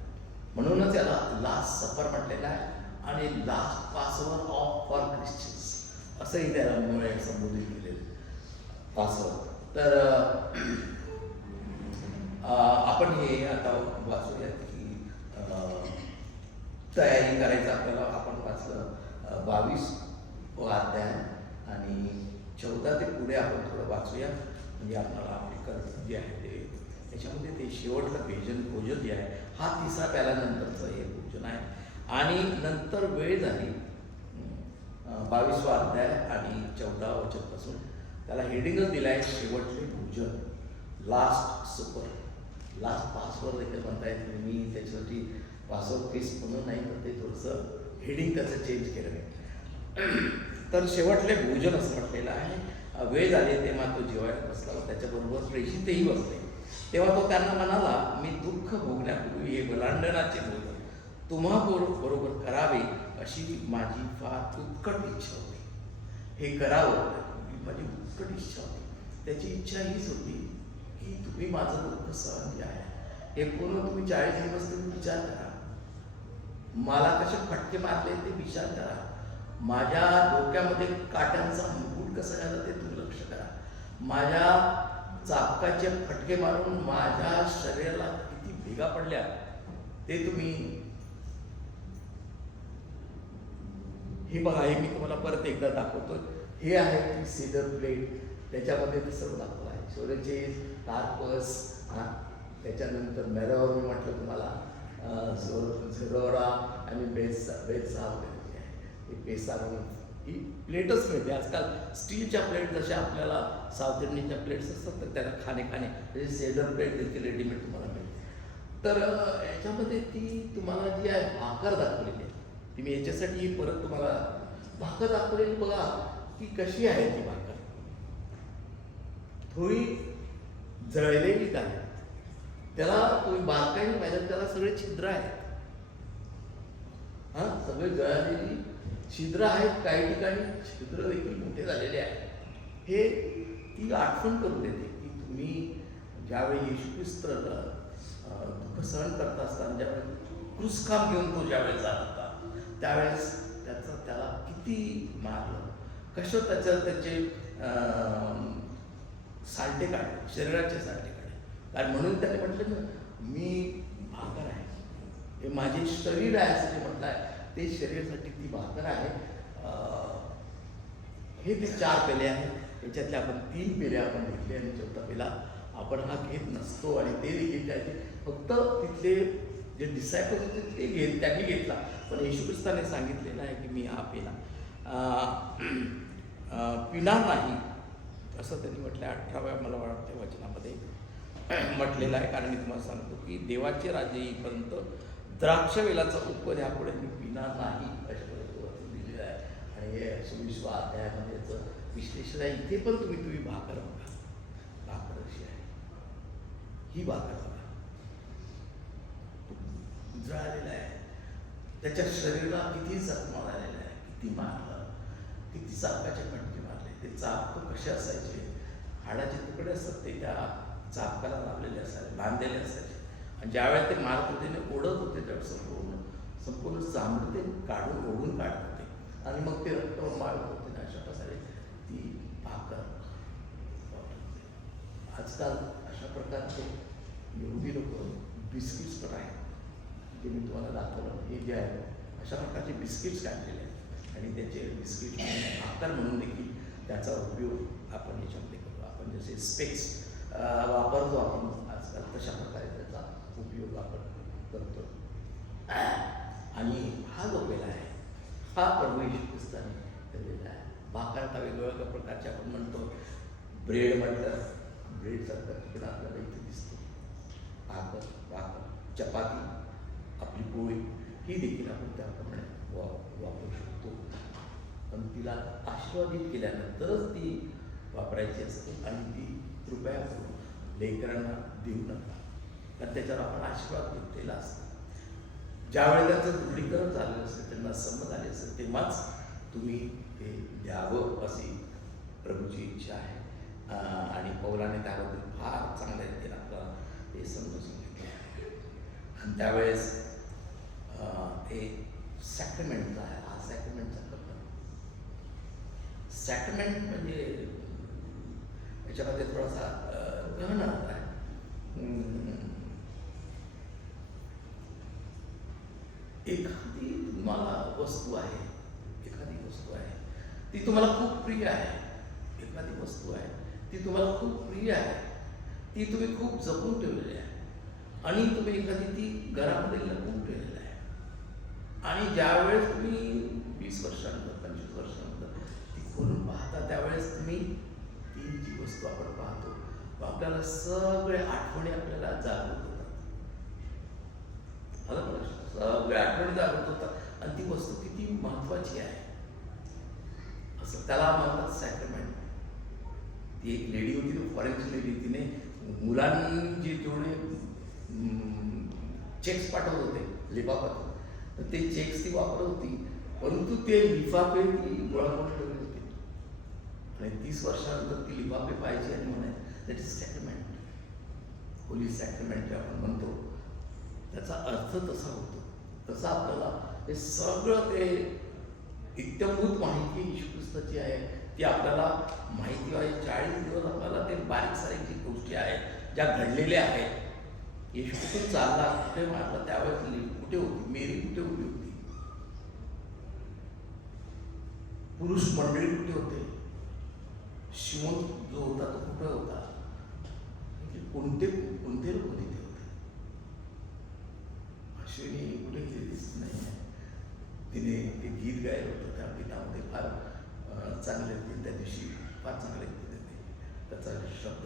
म्हणूनच याला लास्ट सफर म्हटलेला आहे आणि लास्ट पासओव्हर ऑफ फॉर ख्रिश्चन्स असंही त्याला मुळे संबोधित केलेलं पासओव्हर. तर आपण हे आता वाचूयात की तयारी करायचं आपल्याला. आपण वाचलं 22 अध्याय आणि 14 ते पुढे आपण थोडं वाचूया. म्हणजे आपल्याला आपली कर्ज जे आहे ते त्याच्यामध्ये ते शेवटलं भोजन जे आहे, हा तिसरा प्याल्यानंतरचं हे भोजन आहे. आणि नंतर वेळ झाली 22वा अध्याय आणि 14 वचनपासून त्याला हेडिंगच दिलं आहे शेवटले भोजन, लास्ट सुपर, लास्ट पासवर देखील म्हणता येत. मी त्याच्यासाठी पासवर फेस म्हणून नाही, तर ते थोडंसं हेडिंग त्याचं चेंज केलं आहे. तर शेवटले भोजन असं म्हटलेलं आहे. वेळ झाली तेव्हा तो जेवायला बसला व त्याच्याबरोबर प्रेषितही बसले. तेव्हा तो त्यांना म्हणाला, मी दुःख भोगण्यापूर्वी हे वलांडणाचे भोजन तुम्हा बरोबर करावे अशी माझी फार उत्कट इच्छा होती. हे करावं माझी उत्कट इच्छा होती. त्याची इच्छा हीच होती की तुम्ही माझं दुःख सहन जे आहे हे पूर्ण तुम्ही 40 दिवस तुम्ही विचार करा. मला कसे फटके मारले ते विचार करा. माझ्या डोक्यामध्ये काट्यांचा मुकुट कसा झाला ते तुम्ही लक्ष करा. माझ्या चापकाचे फटके मारून माझ्या शरीराला किती भेगा पडल्या ते तुम्ही हे बघा. हे मी तुम्हाला परत एकदा दाखवतो. हे आहे की सीडर प्लेट, त्याच्यामध्ये ते सर्व दाखवलं आहे. सोरेचे टार्पस, त्याच्यानंतर मेरोर मी म्हटलं तुम्हाला, झोरोरा आणि बेसा वगैरे आहे. ही पेसा म्हणून ही प्लेटच मिळते आजकाल. स्टीलच्या प्लेट जशा आपल्याला साऊथ इंडियनच्या प्लेट्स असतात तर त्याला खाणे म्हणजे सेडर प्लेट देखील रेडीमेड तुम्हाला मिळते. तर याच्यामध्ये ती तुम्हाला जी आहे भाकर दाखवलेली आहे. ती मी याच्यासाठी परत तुम्हाला भाकर दाखवलेली बघा की कशी आहे ती भाकर. थोडी जळलेली आहे. त्याला तुम्ही बारकाईने पाहिलं त्याला सगळे छिद्र आहेत. सगळे जळलेली छिद्र आहेत. काही ठिकाणी छिद्र देखील मोठे झालेले आहेत. हे ती आठवण करून देते की तुम्ही ज्यावेळी येशू ख्रिस्त दुःख सहन करत असताना, ज्यावेळी क्रूसखांब घेऊन तो ज्यावेळेस जात होता त्यावेळेस त्याला किती मारलं, कसं त्याचे सालटे काढले, शरीराचे सालटे काढले. कारण म्हणून त्याने म्हटलं ना, मी भाकर आहे, हे माझे शरीर आहे असं ते म्हटलं आहे. ते शरीरासाठी ती भाकर आहे. हे ते 4 पेले आहेत. याच्यातले आपण 3 पेले आपण घेतले आणि 4था पेला आपण हा घेत नसतो. आणि ते देखील त्याचे फक्त तिथले जे डिसायपल्स होते ते त्यांनी घेतला. पण येशू ख्रिस्ताने सांगितलेलं आहे की मी हा पेला पिणार नाही असं त्यांनी म्हटलं आहे. 18व्या मला वाटतं वचनामध्ये म्हटलेलं आहे. कारण मी तुम्हाला सांगतो की देवाचे राज्य येईपर्यंत द्राक्षवेलाचा उपद ह्यापुढे मी पिणार नाही अशा पद्धतीने दिलेलं आहे. आणि हे 26व्या अध्यायामध्ये याचं विश्लेषण आहे. इथे पण तुम्ही भाकर बघा. भाकर अशी आहे, ही भाकर बघा. जळालेला आहे, त्याच्या शरीराला किती जखमा झालेल्या आहे, किती मारलं, किती चापकाचे फटके मारले, ते चाप कसे असायचे, हाडाचे तुकडे असतात ते त्या चापकाला लावलेले असायचे, बांधलेले असायचे, आणि ज्यावेळेला ते मारत होते आणि ओढत होते त्यावेळेस संपूर्ण चामडं ते काढून ओढून काढत होते आणि मग ते रक्त मारत होते. अशा प्रकारे ती भाकर. आजकाल अशा प्रकारचे एवढी लोक बिस्किट्स पण आहेत, जे मी तुम्हाला दाखवलं, हे जे आहे अशा प्रकारचे बिस्किट्स काढलेले आहेत आणि त्याचे बिस्किट भाकर म्हणून देखील त्याचा उपयोग आपण याच्यामध्ये करतो. आपण जसे स्पेक्स वापरतो आपण आजकाल, तशा प्रकारे त्याचा उपयोग आपण करतो. आणि हा जो वेळ आहे हा प्रभू येशू ख्रिस्ताने केलेला आहे. भाकर आता वेगवेगळ्या प्रकारचे आपण म्हणतो, ब्रेड म्हटलं, ब्रेडसारखा तिकडं आपल्याला इथे दिसतो, भाकर, चपाती, आपली पोळी ही देखील आपण त्याप्रमाणे वापरू शकतो. पण तिला आशीर्वादित केल्यानंतरच ती वापरायची असते आणि ती कृपया करून लेकरांना देऊ नका, कारण त्याच्यावर आपण आशीर्वाद घेतलेला असतो. ज्यावेळी त्याचं दृढीकरण झालेलं असेल, त्यांना समज आली असेल, तेव्हाच तुम्ही ते द्यावं अशी प्रभूची इच्छा आहे. आणि पौलाने त्याबद्दल फार चांगल्या रीतीने आपल्याला ते समजून सांगितलं. आणि त्यावेळेस हे सॅक्रमेंटचा आहे, हा सॅक्रमेंटचा करतात. सॅक्रमेंट म्हणजे याच्यामध्ये थोडासा गहन अर्थ आहे. एखादी तुम्हाला वस्तू आहे, ती तुम्हाला खूप प्रिय आहे, एखादी वस्तू आहे ती तुम्हाला खूप प्रिय आहे, ती तुम्ही खूप जपून ठेवलेली आहे आणि तुम्ही एखादी ती घरामध्ये लपवून ठेवलेली आहे, आणि ज्यावेळेस तुम्ही 20 वर्षानंतर 25 वर्षानंतर ती खोलून पाहता, त्यावेळेस तुम्ही ती जी वस्तू आपण पाहतो, आपल्याला सगळ्या आठवणी आपल्याला जागृत होतात. सगळ्या आठवणी जागृत होतात आणि ती वस्तू किती महत्वाची आहे असं त्याला म्हणतात सॅक्रमेंट. ती एक लेडी होती ना, फॉरेनची लेडी, तिने मुलांनी जे जेवढे चेक्स पाठवत होते लिफाफातून, तर ते चेक्स ती वापरत होती, परंतु ते लिफाफे ती गोळा करून ठेवली होती आणि 30 वर्षानंतर ती लिफाफे पाहिजे आणि म्हणे दॅट इज सॅक्रमेंट. होली सॅक्रमेंट जे आपण म्हणतो त्याचा अर्थ तसा होतो. तसं आपल्याला हे सगळं ते इत्यंभूत माहिती येशू ख्रिस्ताची आहे ती आपल्याला माहिती आहे. 40 दिवस आपल्याला ते बारीक सारीक जी गोष्टी आहेत ज्या घडलेल्या आहेत, येशू कुठे चालला, कुठे मारला, त्यावेळेस कुठे होती, मेरी कुठे उभी होती, पुरुष मंडळी कुठे होते, शिमोन जो होता तो कुठे होता, कोणते लोक तिथे होते. अश्विनी कुठे गेली दिसत नाही. तिने ते गीत गायलं होतं, त्या गीतामध्ये फार चांगले रीतीने त्या दिवशी फार चांगल्या रीतीने त्याचा शब्द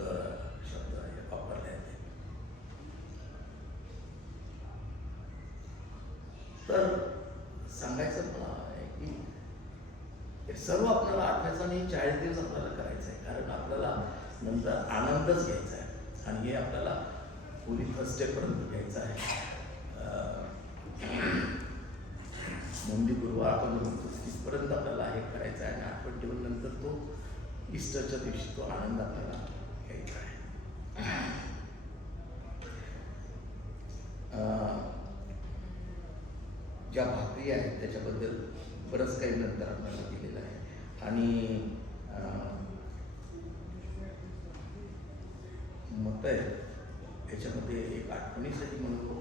वापरले आहेत. तर सांगायचं मला आहे की हे सर्व आपल्याला आठवायचं आणि 40 दिवस आपल्याला करायचं आहे, कारण आपल्याला नंतर आनंदच घ्यायचा आहे आणि हे आपल्याला होली थर्सडेपर्यंत घ्यायचं आहे. नोंदी गुरुवार आपण म्हणतो तिथपर्यंत आपल्याला हे करायचं आहे आणि आठवण ठेवून नंतर तो ईस्टरच्या दिवशी तो आनंद आपल्याला घ्यायचा आहे. ज्या भाकरी आहेत त्याच्याबद्दल बरंच काही नंतर आपल्याला दिलेलं आहे आणि मत आहे याच्यामध्ये एक आठवणीसाठी म्हणतो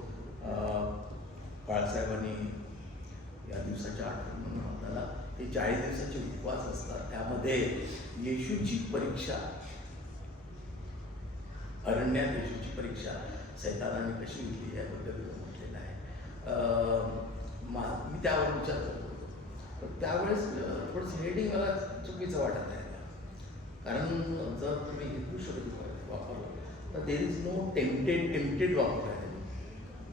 बाळासाहेबांनी या दिवसाच्या आठवण म्हणून आपल्याला ते 40 दिवसाचे उपवास असतात, त्यामध्ये येशूची परीक्षा, अरण्यात येशूची परीक्षा सैतानाने कशी घेतली याबद्दल म्हटलेलं आहे. मी त्यावर विचार करतो, तर त्यावेळेस थोडंसं हेडिंग मला चुकीचं वाटत आहे, कारण जर तुम्ही हिंदू शब्द वापरलं तर देर इज नो टेम्पटेड वापर आहे,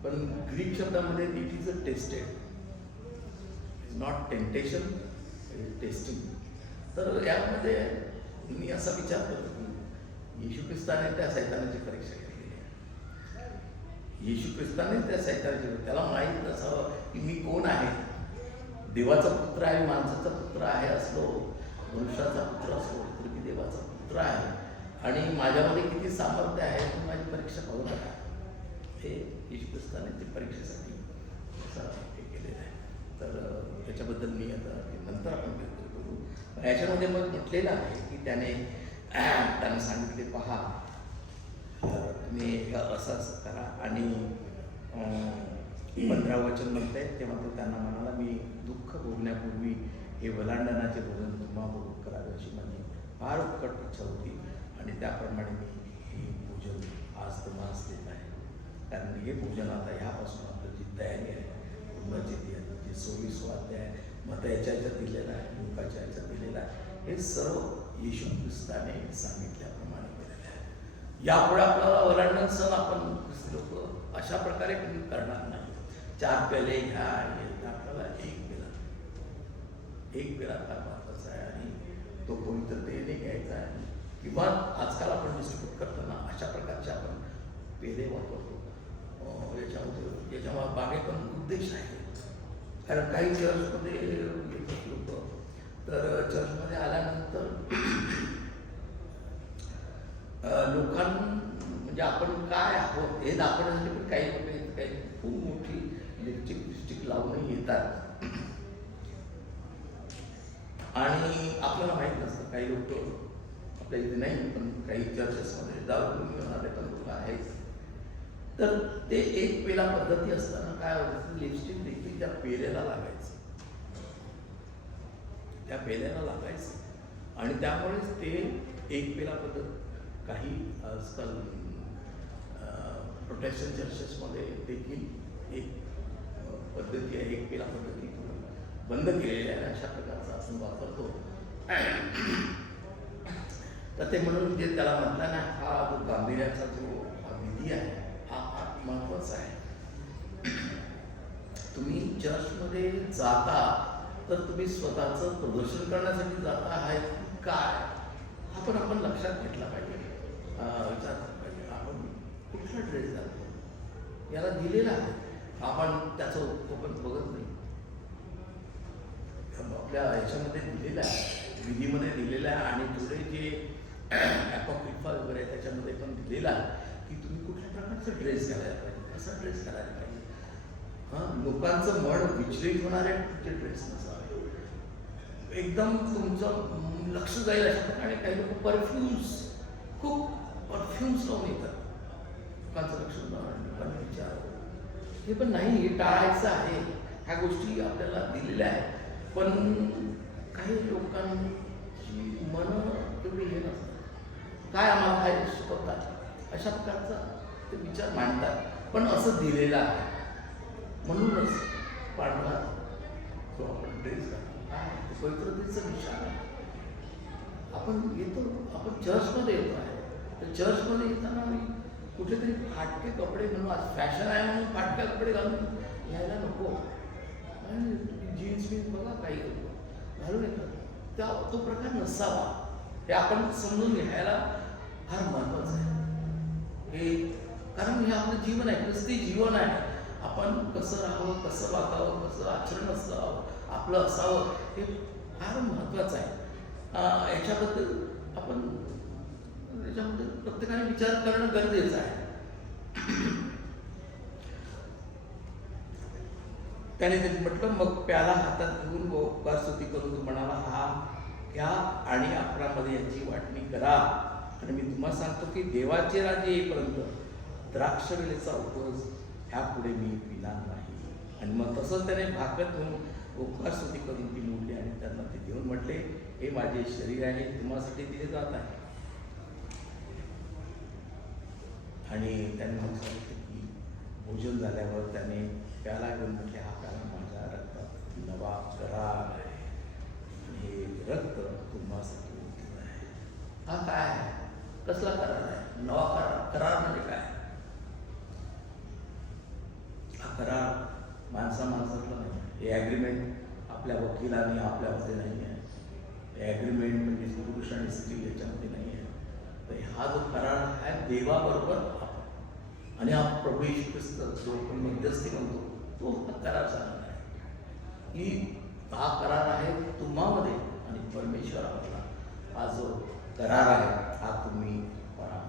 पण ग्रीक शब्दामध्ये it is a tested, is not temptation, testing. तर यामध्ये मी असा विचार करतो की येशू ख्रिस्ताने त्या सैतानाची परीक्षा केलेली आहे. येशू ख्रिस्तानेच त्या सैतानाची, त्याला माहीत नसावं की मी कोण आहे. देवाचा पुत्र आहे, माणसाचा पुत्र आहे असलो, मनुष्याचा पुत्र असलो तर मी देवाचा पुत्र आहे आणि माझ्यामध्ये किती सामर्थ्य आहे तर माझी परीक्षा पाहू नका. हे येशू ख्रिस्ताने ते परीक्षेसाठी हे केलेलं आहे. तर त्याच्याबद्दल मी आता नंतर आपण करू. याच्यामध्ये मग म्हटलेलं आहे की त्याने सांगितले, पहा तुम्ही हे असं असं करा. आणि 15 वचन म्हणते तेव्हा तो त्यांना म्हणाला, मी दुःख भोगण्यापूर्वी हे वलांडनाचे भोजन तुम्हा बरोबर करावे अशी माझी फार उत्कट इच्छा होती आणि त्याप्रमाणे मी हे भोजन आज तुम्हाला देत आहे. कारण हे भोजन आता ह्यापासून आपलं जी तयारी आहे कुटुंबाची ती आहे, जे 26 अध्याय मग याच्या ह्याच्यात दिलेलं आहे, लोकांच्या ह्याच्यात दिलेलं आहे, हे सर्व येशू ख्रिस्ताने सांगितल्याप्रमाणे केलेलं आहे. यापुढे आपल्याला वलांडन सण आपण लोक अशा प्रकारे करणार नाही. 4 पेले घ्या आणि आपल्याला एक पेला फार महत्वाचा आहे आणि तो पवित्रतेने घ्यायचा आहे. किंवा आजकाल आपण डिस्ट्रीब्यूट करताना अशा प्रकारचे आपण पेले वापरतो. याच्यामुळे मागे पण उद्देश आहे. कारण काही चर्चमध्ये येतात लोक, तर चर्चमध्ये आल्यानंतर म्हणजे आपण काय आहोत हे दाखवण्यासाठी पण काही लोक काही खूप मोठी लिपस्टिक लावूनही येतात आणि आपल्याला माहीत नसतं. काही लोक आपल्या इथे नाही, पण काही चर्चेसमध्ये दारू घेऊन आले पण लोक आहेत. तर ते एक पेला पद्धती असताना काय होतं, लिपस्टिक देखील त्या पेल्याला लागायचं, त्या पेल्याला लागायचं आणि त्यामुळेच ते एक पेला पद्धत काही आजकाल प्रोटेस्टंट चर्चेसमध्ये देखील एक पद्धती आहे, एक पेला पद्धती बंद केलेली आहे. अशा प्रकारचा आपण वापरतो. तर ते म्हणून जे त्याला म्हटलं ना, हा जो गांभीर्याचा जो विधी आहे हा फार महत्वाचा आहे. तुम्ही चर्चमध्ये जाता तर तुम्ही स्वतःचं प्रदर्शन करण्यासाठी जाता आहे काय, हा पण आपण लक्षात घेतला पाहिजे, विचार केला पाहिजे. आपण कुठला ड्रेस घालतो याला दिलेला आहे, आपण त्याचं पण बघत नाही. आपल्या ह्याच्यामध्ये दिलेलं आहे, विधीमध्ये दिलेलं आहे आणि थोडे जे ॲपोक्रिफा वगैरे त्याच्यामध्ये पण दिलेलं आहे की तुम्ही कुठल्या प्रकारचा ड्रेस घालायला पाहिजे, कसा ड्रेस घालायला पाहिजे. लोकांचं मन विचलित होणारे तुमचे ड्रेस नसावे, एकदम तुमचं लक्ष जाईल अशा प्रकारे. काही लोक खूप परफ्युम्स लावून येतात, लोकांचं लक्ष लोकांना विचार, हे पण नाही, हे टाळायचं आहे. ह्या गोष्टी आपल्याला दिलेल्या आहेत, पण काही लोकांची मन तेवढी हे नसतात, काय आम्हाला काय शिकवतात अशा प्रकारचा ते विचार मांडतात. पण असं दिलेलं आहे म्हणूनच पांढरा जो आपण ड्रेस घालतो पवित्रतेचं निशाण आहे. आपण येतो, आपण चर्चमध्ये येतो आहे, तर चर्चमध्ये येताना आम्ही कुठेतरी फाटके कपडे म्हणून, आज फॅशन आहे म्हणून फाटके कपडे घालून यायला नको. जीन्स बीन्स बघा काही लोक घालून येतात, तो प्रकार नसावा हे आपण समजून घ्यायला फार महत्वाचं आहे. हे कारण हे आपलं जीवन आहे, ख्रिस्ती जीवन आहे. आपण कसं राहावं, कसं वागावं, कसं आचरण असावं, आपलं असावं, हे फार महत्वाचं आहे. याच्याबद्दल आपण याच्याबद्दल प्रत्येकाने विचार करणं गरजेचं आहे. त्याने म्हटलं, मग प्याला हातात घेऊन व उपकार स्तुती करून तो म्हणाला, हा घ्या आणि आपणामध्ये याची वाटणी करा. आणि मी तुम्हाला सांगतो की देवाचे राज्य येईपर्यंत द्राक्षवेलीचा उपज ह्यापुढे मी पिणार नाही. आणि मग तसंच त्याने भाकर घेऊन उपकार स्तुती करून ती मोडली आणि त्यांना ते देऊन म्हटले, हे माझे शरीर आहे, तुम्हासाठी दिले जात आहे. आणि त्यांनी मग सांगितलं की भोजन झाल्यावर त्याने प्याला घेऊन म्हटले, हा प्याला माझ्या रक्तात नवा करार आहे, हे रक्त तुम्हासाठी दिलं आहे. हा काय आहे, कसला करार आहे, नवा करार. करार म्हणजे काय, हा करार माणसातला नाही. हे ॲग्रीमेंट आपल्या वकिलाने आपल्यामध्ये नाही आहे. ॲग्रीमेंट म्हणजे पुरुष आणि स्त्री याच्यामध्ये नाही आहे. तर हा जो करार आहे देवाबरोबर आणि हा प्रभू येशू ख्रिस्त जो आपण मध्यस्थी म्हणतो तो हा करार झालेला आहे की हा करार आहे तुम्हामध्ये आणि परमेश्वरामधला हा जो करार आहे हा तुम्ही पळा.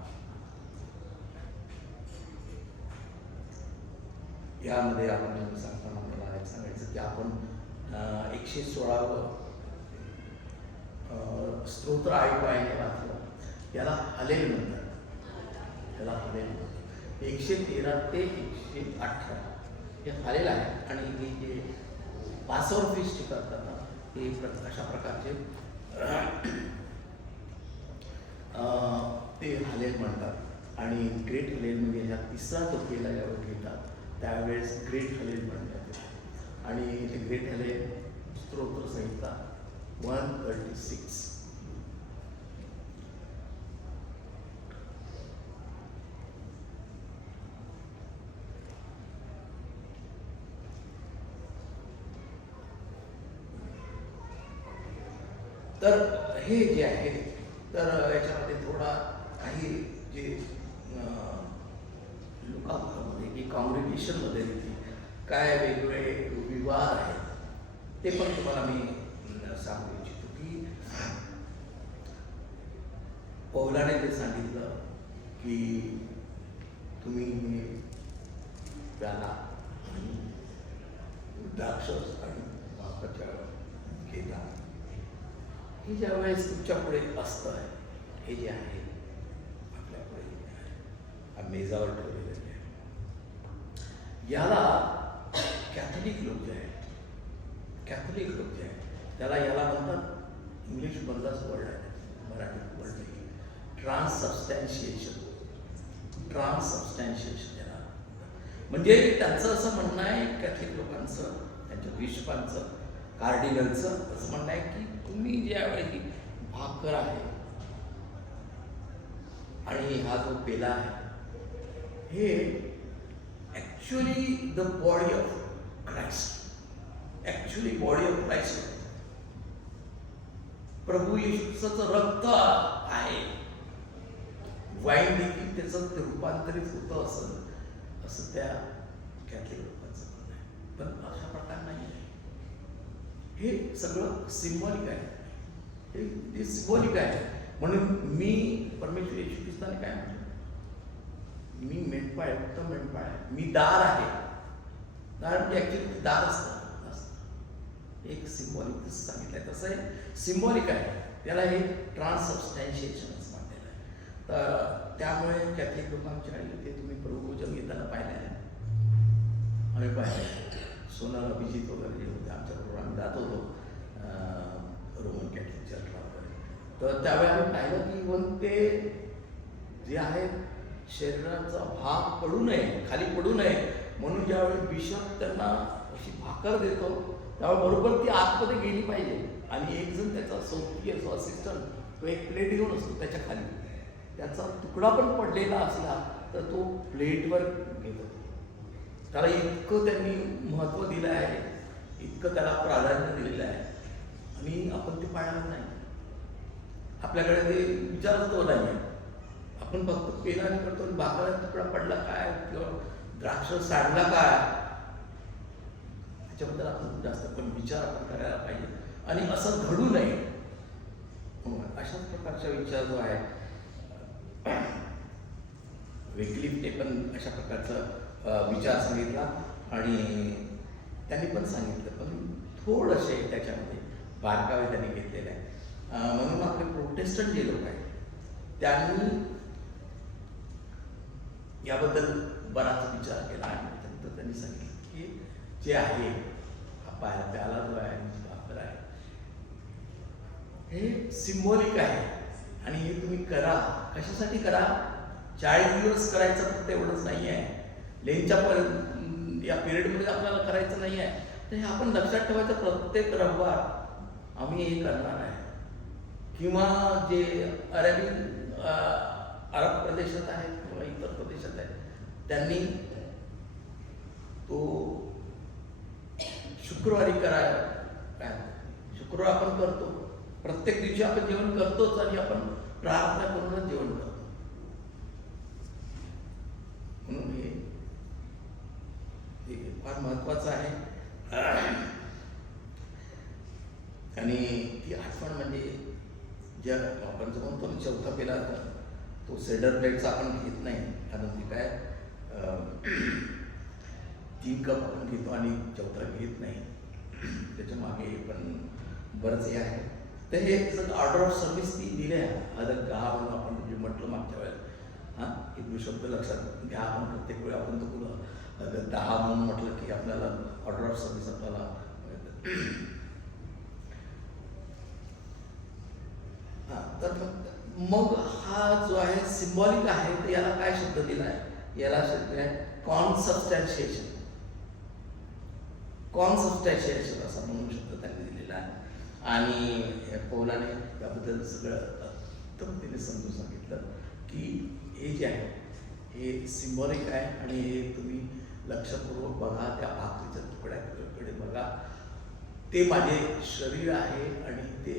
यामध्ये आपण सांगताना मला एक सांगायचं की आपण 116 स्तोत्र ऐकवायने वाचलं. याला हलेल म्हणतात, त्याला हलेल म्हणतात. 113 ते 118 हे हलेल आहे. आणि हे जे पासवर फिस्ट करतात ना हे अशा प्रकारचे ते हलेल म्हणतात. आणि ग्रेट हलेल म्हणजे ह्या तिसरा जो केला यावर घेतात त्यावेळेस ग्रेट हलेल म्हणतात. आणि ते ग्रेट हलेल स्तोत्र संहिता 136. तर हे जे आहे तर याच्यामध्ये थोडा काही जे लोकांमध्ये की कॉंग्रिगेशनमध्ये काय वेगवेगळे विवाद आहेत ते पण तुम्हाला मी सांगू इच्छितो की पौलाने ते सांगितलं की तुम्ही प्याला आणि द्राक्ष आणि वाफाच्या घेता. हे ज्या वेळेस तुमच्या पुढे असतं हे जे आहे आपल्या पुढे मेजावर ठेवलेलं आहे याला कॅथलिक लोक जे आहेत, कॅथलिक लोक जे आहेत त्याला याला म्हणतात, इंग्लिश मधलाच वर्ड आहे, मराठी वर्ड नाही, ट्रान्ससबस्टॅन्शिएशन. ट्रान्ससबस्टॅन्शिएशन याला म्हणजे त्यांचं असं म्हणणं आहे, कॅथलिक लोकांचं, त्यांच्या बिशपांचं, कार्डिनलचं असं म्हणणं आहे की तुम्ही ज्यावेळी भाकर आहे आणि हा जो पेला आहे हे actually the body of Christ, actually body of Christ, प्रभू येशूचं रक्त आहे. वाईन देखील त्याचं रूपांतरित होतं असं त्या कॅथलिक लोकांचं म्हणणं आहे. पण अशा प्रकार नाही आहे. हे सगळं सिम्बॉलिक आहे, हे सिम्बॉलिक आहे. म्हणून मी परमेश्वर येशू ख्रिस्ताने काय म्हटलं, मी मेंढपाळ आहे, उत्तम मेंढपाळ आहे, मी दार आहे. दार म्हणजे ऍक्च्युली दार असतं, एक सिम्बॉलिक सांगितलंय तसं आहे, सिम्बॉलिक आहे. त्याला हे ट्रान्ससबस्टॅन्शिएशन असं म्हटलेलं आहे. तर त्यामुळे कॅथलिक लोकांच्या ते तुम्ही प्रभूभोजन घेताना पाहिलं आहे, आम्ही पाहिलं. सोनल अभिजित वगैरे जे होते आमच्याबरोबर आम्ही जात होतो रोमन कॅथलिक चर्चला वगैरे, तर त्यावेळी आम्ही पाहिलं की इव्हन ते जे आहे शरीराचा भाग पडू नये, खाली पडू नये म्हणून ज्यावेळी बिशप त्यांना अशी भाकर देतो त्यावेळी बरोबर ती आतमध्ये गेली पाहिजे. आणि एक जण त्याचा सोबती असो, असिस्टंट, तो एक प्लेट घेऊन असतो त्याच्या खाली, त्याचा तुकडा पण पडलेला असला तर तो प्लेटवर घेत होतो. त्याला इतकं त्यांनी महत्त्व दिलं आहे, इतकं त्याला प्राधान्य दिलेलं आहे आणि आपण ते पाळणार नाही. आपल्याकडे ते विचारच तो नाही. आपण फक्त पेनाने करतो, भाकरीचा तुकडा पडला काय किंवा द्राक्ष सांडला काय त्याच्याबद्दल आपण जास्त पण विचार आपण करायला पाहिजे आणि असं घडू नये. अशाच प्रकारचा विचार जो आहे वेकलिफने पण अशा प्रकारचा विचार सांगितला आणि त्यांनी पण सांगितलं, पण थोडंसे त्याच्यामध्ये बारकावे त्यांनी घेतलेले आहे. म्हणून आपले प्रोटेस्टंट जे लोक आहेत त्यांनी याबद्दल बराच विचार केला आणि त्यानंतर त्यांनी सांगितलं की जे आहे हा प्याला जो आहे भाकर आहे हे सिम्बॉलिक आहे आणि हे तुम्ही करा. कशासाठी करा? 40 दिवस करायचं फक्त एवढंच नाही आहे, लेनच्या या पिरियडमध्ये आपल्याला करायचं नाही आहे. तर हे आपण लक्षात ठेवायचं, प्रत्येक रविवार आम्ही हे करणार आहे. किंवा जे अरब प्रदेशात आहेत किंवा इतर प्रदेशात आहेत त्यांनी तो शुक्रवारी करायला, शुक्रवार आपण करतो, प्रत्येक दिवशी आपण जेवण करतोच आणि आपण प्रार्थना करूनच जेवण करतो. म्हणून हे फार महत्त्वाचं आहे. आणि ती आठवण म्हणजे ज्या आपण जो म्हणतो ना चौथा पेला, तो सेडर प्लेटचा आपण घेत नाही, कारण ती काय 3 कप आपण घेतो आणि चौथा घेत नाही. त्याच्या मागे पण बरंच हे आहे. तर हे सगळं ऑर्डर ऑफ सर्व्हिस ती दिले आहे. आता गहा म्हणून आपण जे म्हटलं मागच्या वेळेला, हां एक शब्द लक्षात घ्या. आपण प्रत्येक वेळी आपण तो पुढं 10 म्हणून म्हटलं की आपल्याला ऑर्डर ऑफ सर्व्हिस आपल्याला हां. तर मग हा जो आहे सिम्बॉलिक आहे, तर याला काय शब्द दिला आहे? याला शब्द आहे कॉन्सबस्टॅन्शिएशन. कॉन्सबस्टॅन्शिएशन असा म्हणून शब्द त्यांनी दिलेला आहे. आणि पौलाने त्याबद्दल सगळं उत्तमतेने समजून सांगितलं की हे जे आहे हे सिम्बॉलिक आहे आणि हे तुम्ही लक्षपूर्वक बघा, त्या भाकरीच्या तुकड्याकडे बघा. ते माझे शरीर आहे आणि ते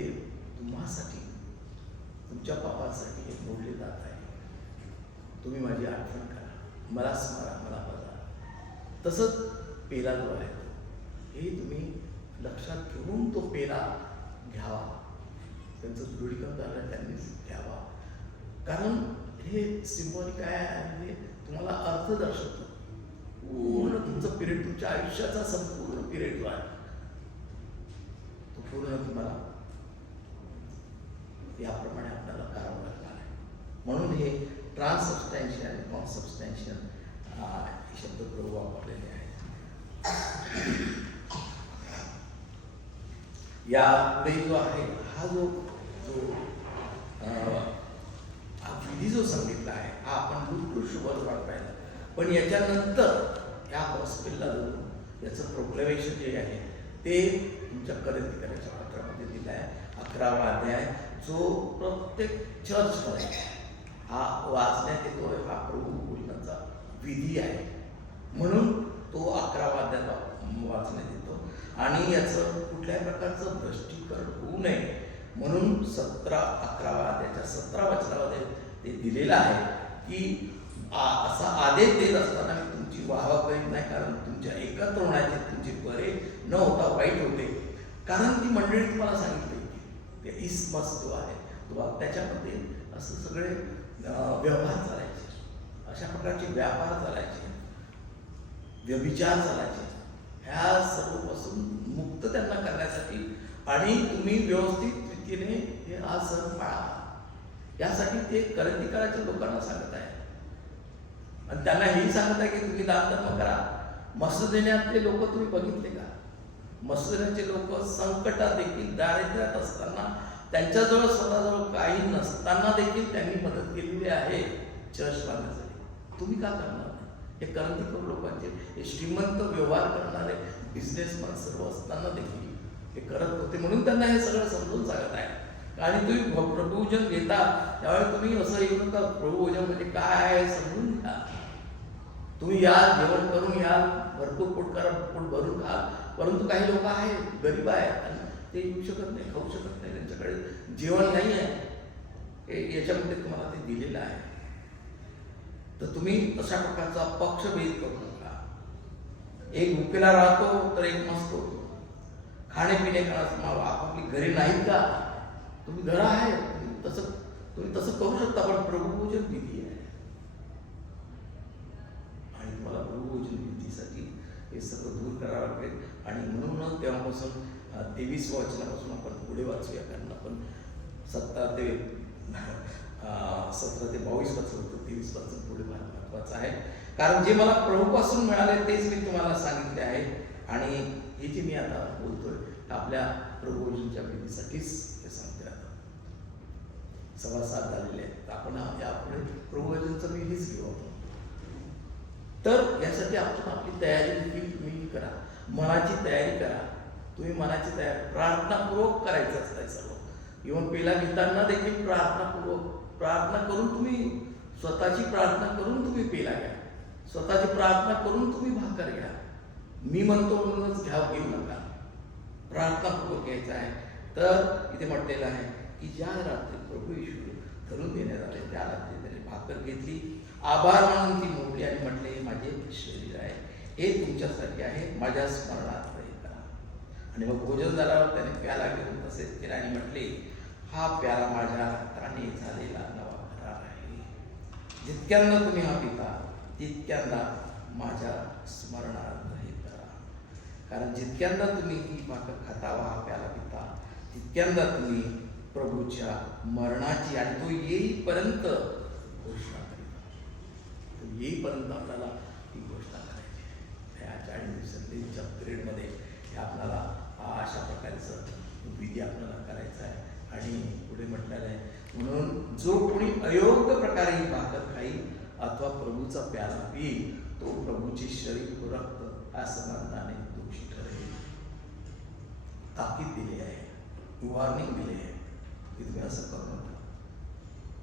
तुम्हासाठी, तुमच्या पापासाठी हे मोडले जात आहे. तुम्ही माझी आठवण करा, मला स्मरा, मला बघा. तसंच पेला जो आहे हे तुम्ही लक्षात घेऊन तो पेला घ्यावा. त्यांचं दृढीकरण झालं त्यांनी घ्यावा, कारण हे सिम्बॉलिक आहे आणि हे तुम्हाला अर्थ दर्शवतं. पूर्ण तुमचं पिरियड, तुमच्या आयुष्याचा संपूर्ण पिरियड जो आहे तो पूर्ण तुम्हाला याप्रमाणे आपल्याला करावं लागणार आहे. म्हणून हे ट्रान्सबस्टॅन्शियल आणि कॉन्सबस्टॅन्शियल हे शब्द प्रभू वापरलेले आहेत. या पुढे जो आहे हा जो विधी जो सांगितला आहे हा आपण बिलकुल शुभच वाटवायला, पण याच्यानंतर या हॉस्पिटलला जाऊन याचं प्रोक्लेमेशन जे आहे ते तुमच्या करायच्या पत्रामध्ये दिलं आहे. 11वा अध्याय जो प्रत्येक चर्चमध्ये हा वाचण्यात येतो, हा प्रभू बोलण्याचा विधी आहे. म्हणून तो 11वा अध्याय वाचण्यात येतो आणि याचं कुठल्याही प्रकारचं भ्रष्टीकरण होऊ नये म्हणून 11वा अध्यायाच्या 17 वचनामध्ये ते दिलेलं आहे की असा आदेश देत असताना मी तुमची वाहवा करीत नाही, कारण तुमच्या एकत्र होण्याचे तुमचे बरे न होता वाईट होते. कारण ती मंडळी तुम्हाला सांगितली की ते इस्मस जो आहे तो त्याच्यामध्ये असं सगळे व्यवहार चालायचे, अशा प्रकारचे व्यापार चालायचे, व्यभिचार चालायचे. ह्या सर्वपासून मुक्त त्यांना करण्यासाठी आणि तुम्ही व्यवस्थित रीतीने हे हा सण पाळा यासाठी ते करंदीकाराच्या लोकांना सांगत आहे. आणि त्यांना हेही सांगत आहे की तुम्ही दान धर्म करा. मस्जिदेण्यातले लोक तुम्ही बघितले का? मस्जिदेण्याचे लोक संकटात देखील, दारिद्र्यात असताना, त्यांच्याजवळ स्वतःजवळ काही नसताना देखील त्यांनी मदत केलेली आहे चर्च बांधण्यासाठी. तुम्ही का करणार नाही? हे करंदीकर लोकांचे, हे श्रीमंत व्यवहार करणारे बिझनेसमॅन सर्व असताना देखील हे करत होते. म्हणून त्यांना हे सगळं समजून सांगत आहे. आणि तुम्ही प्रभुभोजन घेता त्यावेळी तुम्ही असं येऊ नका, प्रभुभोजन म्हणजे काय आहे समजून घ्या. तुम्ही या, जेवण करून या, भरपूर पोट करा, पोट भरून खा. परंतु काही लोक आहेत, गरीब आहेत, ते येऊ शकत नाही, खाऊ शकत नाही, त्यांच्याकडे जेवण नाही आहे. याच्यामध्ये तुम्हाला ते दिलेलं आहे. तर तुम्ही अशा प्रकारचा पक्षभेद करू नका. एक भुकेला राहतो तर एक मस्त होतो. खाणे-पिणे करा, आपापली घरी नाहीत का? तुम्ही घर आहे, तुम्ही तसं करू शकता, पण प्रभुभोजन विधी आहे आणि तुम्हाला प्रभुभोजन विधीसाठी हे सगळं दूर करावं लागेल. आणि म्हणूनच तेव्हापासून 23 वचनापासून आपण पुढे वाचूया, कारण आपण 17 ते 22 वाचलं होतं. 23 पासून पुढे महत्वाचं आहे, कारण जे मला प्रभूपासून मिळाले तेच मी तुम्हाला सांगितले आहे. आणि हे जे मी आता बोलतोय आपल्या प्रभुभोजनच्या विधीसाठीच हे सांगते. आता 7:15 झालेले आहेत, आपण यापुढे प्रभुभोजनचा विधीच घेऊ आपण. तर यासाठी आपण आपली तयारी देखील तुम्ही करा, मनाची तयारी करा. तुम्ही मनाची तयारी प्रार्थनापूर्वक करायचं असतं सर्व. इव्हन पेला घेताना देखील प्रार्थना करून तुम्ही, स्वतःची प्रार्थना करून तुम्ही पेला घ्या, स्वतःची प्रार्थना करून तुम्ही भाकर घ्या. मी म्हणतो म्हणूनच घेऊ नका, प्रार्थनापूर्वक घ्यायचं आहे. तर इथे म्हटलेलं आहे की ज्या रात्री प्रभू येशू धरून देण्यात आले त्या रात्री त्याने भाकर घेतली, आभार मानून ती मोडली आणि म्हटले, हे माझे शरीर आहे, हे तुमच्यासाठी आहे, माझ्या स्मरणार्थ हे करा. आणि मग भोजन झाल्यावर त्याने प्याला घेऊन तसेच केले आणि म्हटले, हा प्याला माझ्या रक्ताने झालेला नवा करार आहे. जितक्यांदा तुम्ही हा पिता तितक्यांदा माझ्या स्मरणार्थ हे करा. कारण जितक्यांदा तुम्ही ही भाकर खाता व हा प्याला पिता तितक्यांदा तुम्ही प्रभूच्या मरणाची आणि तो येईपर्यंत घोषणा करीता. तो येईपर्यंत आपल्याला ही घोषणा करायची आहे. या 40 दिवसांच्या पिरियडमध्ये हे आपल्याला अशा प्रकारचं विधी आपल्याला करायचा आहे. आणि पुढे म्हटलेलं आहे, म्हणून जो कोणी अयोग्य प्रकारे ही भाकर खाईल अथवा प्रभूचा प्याला पिईल तो प्रभूचे शरीर व रक्त असमानताने दोषी ठरेल. ताकीद दिली आहे, वॉर्निंग दिली आहे की तुम्ही असं करू नका.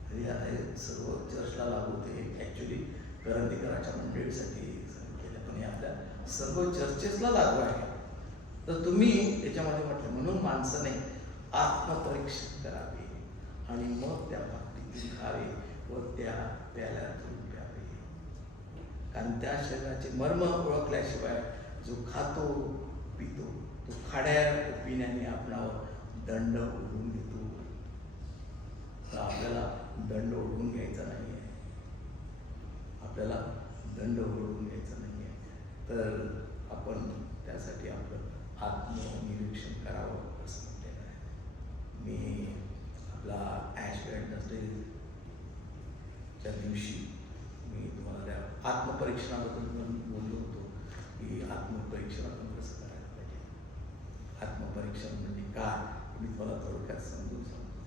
हे आता हे सर्व चर्चला लागू होते. ॲक्च्युली करंदीकराच्या मंडळीसाठी सांगितलेलं, पण हे आपल्या सर्व चर्चेसला लागू आहे. तर तुम्ही त्याच्यामध्ये म्हटलं, म्हणून माणसाने आत्मपरीक्षण करावे आणि मग त्या भाकरीतून खावे व त्या प्याल्यातून प्यावे. कारण त्या शरीराचे मर्म ओळखल्याशिवाय जो खातो पितो तो खाड्या पिण्याने आपणावर दंड ओढून घेतो. तर आपल्याला दंड ओढून घ्यायचा नाही आहे. आपल्याला दंड ओढून घ्यायचा नाही आहे. तर आपण त्यासाठी आपलं आत्मनिरीक्षण करावं असं म्हटलेलं आहे. मी आपला ॲश वेडनेसडेच्या दिवशी मी तुम्हाला त्या आत्मपरीक्षणाबद्दल बोललो होतो की आत्मपरीक्षण आपण कसं करायला पाहिजे. आत्मपरीक्षण म्हणजे काय मी तुम्हाला थोडक्यात समजून सांगतो.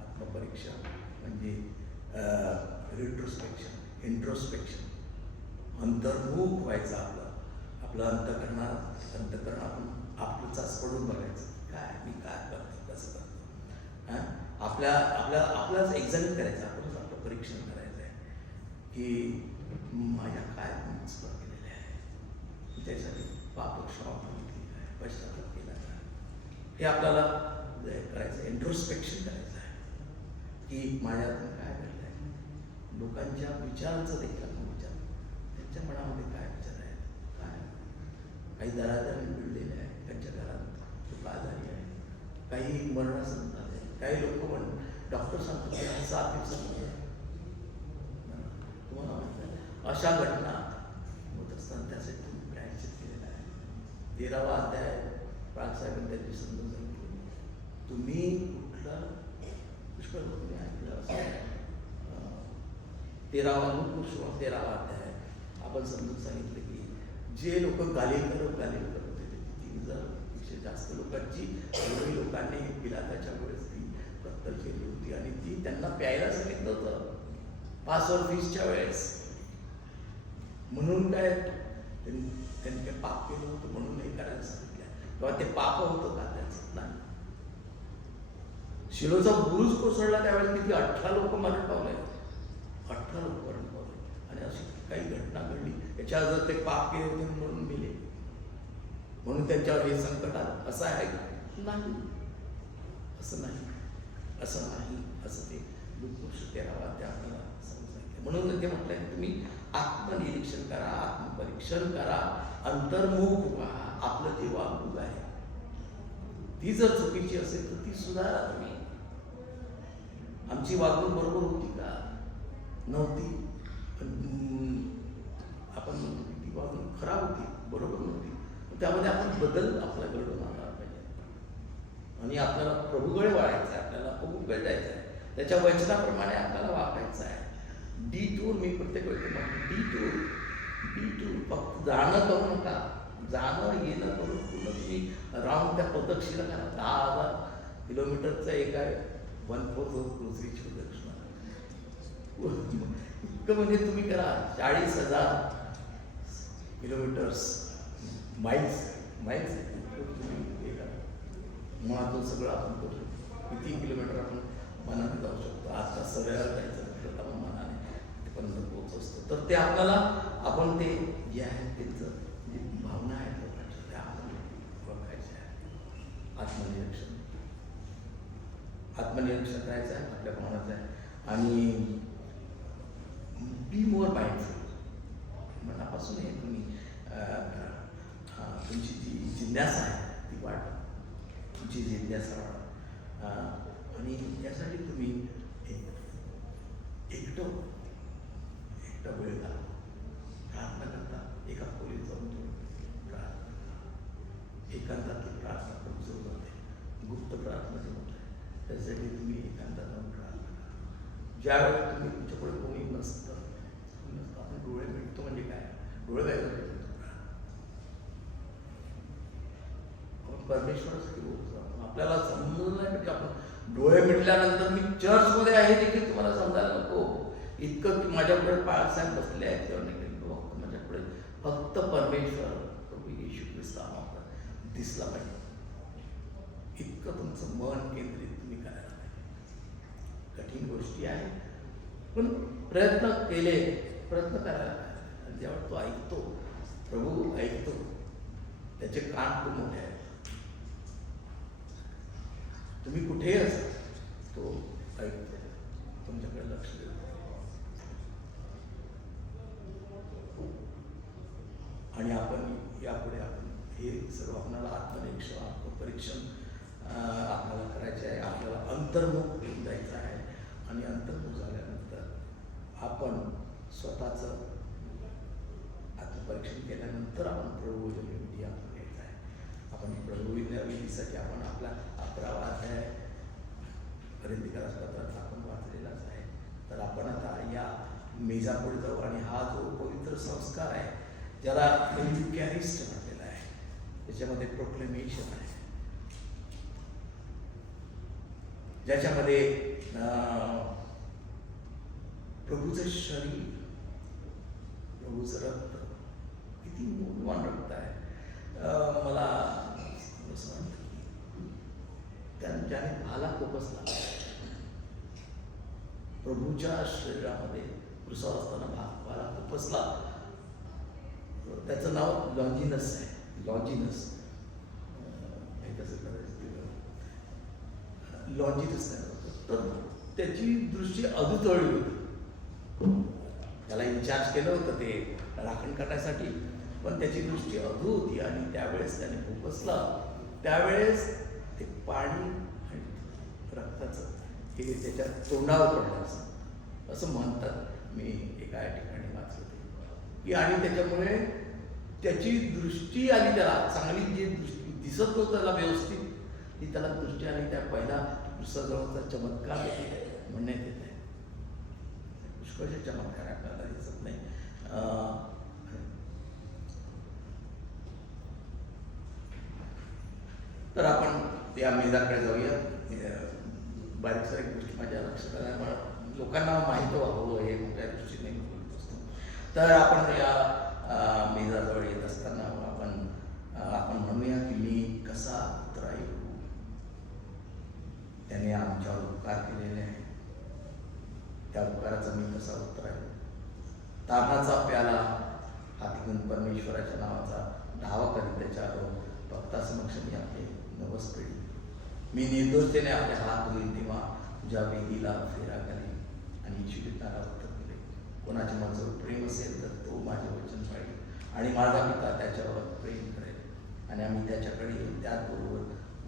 आत्मपरीक्षण म्हणजे रिट्रोस्पेक्शन, इंट्रोस्पेक्शन, अंतर्मुख व्हायचं. आपलं अंतकरण आपण आपलं चाच पडून बघायचं, काय मी काय करतो, कसं करतो. आपल्याच एक्झामिन करायचं, आपणच आपलं परीक्षण करायचं आहे की माझ्या काय चुका केलेल्या आहे, त्यासाठी पापक्षमापण केली आहे, पश्चाताप केला आहे, हे आपल्याला करायचं आहे. इंट्रोस्पेक्शन करायचं आहे की माझ्यातून काय घडलं आहे. लोकांच्या विचारांचं देखील आपण विचार, त्यांच्या मनामध्ये काय विचार आहेत, काय काही दरादारी मिळलेले आहे, त्यांच्या घरात आजारी आहे, काही मरणासन झाले, काही लोक पण डॉक्टर सांगतो की 7 दिवसांमध्ये तुम्हाला म्हटलं. अशा घटना होत असताना त्यासाठी तुम्ही प्रायश्चित केलेलं आहे. 13वा अध्याय प्राणसाहेबांनी त्या दिवशी समजून सांगितलं. तुम्ही कुठला पुष्कळ तुम्ही ऐकलं असं 13वा अध्याय आपण समजून सांगितलं की जे लोक गालील करत होते, 3000पेक्षा जास्त लोकांची एवढी लोकांनी पिलाताच्या वेळेस ती कत्तल केली होती आणि ती त्यांना प्यायला सांगितलं होतं पासवर फीसच्या वेळेस. म्हणून काय त्यांनी काय पाप केलं होतं म्हणून हे करायला सांगितलं, तेव्हा ते पाप होतं का त्याचं नाही. शिलोचा बुरुज कोसळला त्यावेळेस किती 18 लोक मरण पावले, 18 लोक मरण पावले. आणि अशी काही घटना घडली, याच्यावर ते पाप केले होते म्हणून मेले, म्हणून त्यांच्यावर हे संकट आलं असं आहे का? नाही, असं नाही, असं नाही, असं ते दुःख 13वा अध्याय आपल्याला समजायचं. म्हणून ते म्हटलंय की तुम्ही आत्मनिरीक्षण करा, आत्मपरीक्षण करा, अंतर्मुख व्हा. आपलं जे वागणूक आहे ती जर चुकीची असेल तर ती सुधारा तुम्ही. आमची वागणूक बरोबर होती का? नव्हती. आपण म्हणतो की ती वागणूक खराब होती, बरोबर नव्हती. त्यामध्ये आपण बदल आपला घडवून आणला पाहिजे आणि आपल्याला प्रभूकडे वळायचं आहे, आपल्याला प्रभूकडे जायचं आहे, त्याच्या वचनाप्रमाणे आपल्याला वागायचं आहे. डिटूर मी प्रत्येक वेळी म्हणतो, डिटूर फक्त जाणं करू नका, जाणं येणं करून पूर्ण तुम्ही राऊंड त्या प्रदक्षिणा करा. 10,000 किलोमीटरचं एक आहे 1/4 पृथ्वीची प्रदक्षिणा. इतकं म्हणजे तुम्ही करा 40,000 किलोमीटर्स माईल्स तुम्ही हे करा. मनातून सगळं आपण करू. किती किलोमीटर आपण मनाने जाऊ शकतो. आता सगळ्याला जायचं म्हटलं आपण मनाने तिथपर्यंत पोहोच असतो. तर ते आपल्याला आपण ते जे आहे त्यांचं जी भावना आहे लोकांच्या त्या आपण ओळखायच्या आहे. आत्मनिरीक्षण करायचं आहे, आपल्या भावनाचं आहे. आणि बी मोर माइंडफुल, मनापासून हे तुम्ही तुमची जी जिज्ञासा आहे ती वाढ, तुमची जिज्ञासा वाढ. आणि यासाठी तुम्ही एकटं वेळ घाला, प्रार्थना करता एका खोलीत जाऊन तुम्ही प्रार्थना करा. एकांतातली प्रार्थना खूप जरूर होते, गुप्त प्रार्थना जे होत आहे त्यासाठी तुम्ही एकांतात जाऊन प्रार्थना करा. ज्यावेळेस तुम्ही तुमच्याकडे कोणी नसतं, आपण डोळे मिळतो म्हणजे काय, डोळे काय परमेश्वरासाठी बोलतो. आपल्याला समजून नाही म्हणजे आपण डोळे मिटल्यानंतर मी चर्चमध्ये आहे देखील तुम्हाला समजायला नको. इतकं की माझ्यापुढे बाळासाहेब बसले आहेत किंवा नाही, माझ्यापुढे फक्त परमेश्वर प्रभू येशू ख्रिस्त आम्हाला दिसला पाहिजे. इतकं तुमचं मन केंद्रित तुम्ही करायला पाहिजे. कठीण गोष्टी आहे पण प्रयत्न करायला पाहिजे. आणि जेव्हा तो ऐकतो, प्रभू ऐकतो, त्याचे कान खूप मोठे आहेत. तुम्ही कुठेही असा तो ऐकतो, तुमच्याकडे लक्ष देतो. आणि आपण यापुढे आपण हे सर्व आपल्याला आत्मनिरीक्षण, आत्मपरीक्षण आपल्याला करायचे आहे. आपल्याला अंतर्मुख होऊन जायचं आहे. आणि अंतर्मुख झाल्यानंतर आपण स्वतःचं आत्मपरीक्षण केल्यानंतर आपण प्रभूजन विधी आपण घ्यायचं आहे. आपण प्रभूविधीसाठी आपण आपला 11वा अध्याय कोरिन्थिकरास पत्रात आपण वाचलेलाच आहे. तर आपण आता या मेजापुढे जाऊ. आणि हा जो पवित्र संस्कार आहे ज्याला युकॅरिस्ट म्हटलेला आहे, त्याच्यामध्ये प्रोक्लेमेशन आहे, ज्याच्यामध्ये प्रभूचं शरीर, प्रभूचं रक्त, किती मूल्यवान रक्त आहे. मला असं वाटतं की ज्याने भाला खोपसला, प्रभूच्या शरीरामध्ये क्रुसावर असताना भाला खोपसला, त्याचं नाव लॉन्जिनस आहे. लॉन्जिनस लॉन्जिनस तर त्याची दृष्टी अधुतळली होती. त्याला इन्चार्ज केलं होतं ते राखण करण्यासाठी, पण त्याची दृष्टी अधू होती. आणि त्यावेळेस त्याने खोपसला, त्यावेळेस ते पाणी आणि रक्ताचं हे त्याच्या तोंडावर पडलं असं म्हणतात. मी एका ठिकाणी वाचलं की आणि त्याच्यामुळे त्याची दृष्टी आली, त्याला चांगली जी दृष्टी दिसत होतं त्याला व्यवस्थित, ती त्याला दृष्टी आली. त्या पहिला पुस्तकाचा चमत्कार म्हणण्यात येत आहे. पुष्कळचे चमत्कार आपल्याला दिसत नाही. तर आपण या मेधाकडे जाऊया. बारीक सारीक गोष्टी माझ्या लक्षात आल्या, लोकांना माहीत व्हावं हे मोठ्या दृष्टीने बोलत असतो. तर आपण या मेधाजवळ येत असताना आपण म्हणूया की मी कसा उतराई, त्याने आमच्यावर उपकार केलेले आहे, त्या उपकाराचा मी कसा उतराई. तारणाचा प्याला हाती घेऊन परमेश्वराच्या नावाचा धावा करीत त्याच्या भक्तासमक्ष मी आपले नवस पेढी, मी निर्दोषतेने आपले हात धुईन तेव्हा तुझ्या वेदीला फेरा घालीन. आणि शिबिताला उत्तर दिले, कोणाचे माझं प्रेम असेल तर तो माझे वचन पाळेल आणि माझा पिता त्याच्यावर प्रेम करेल आणि आम्ही त्याच्याकडे येऊन त्याचबरोबर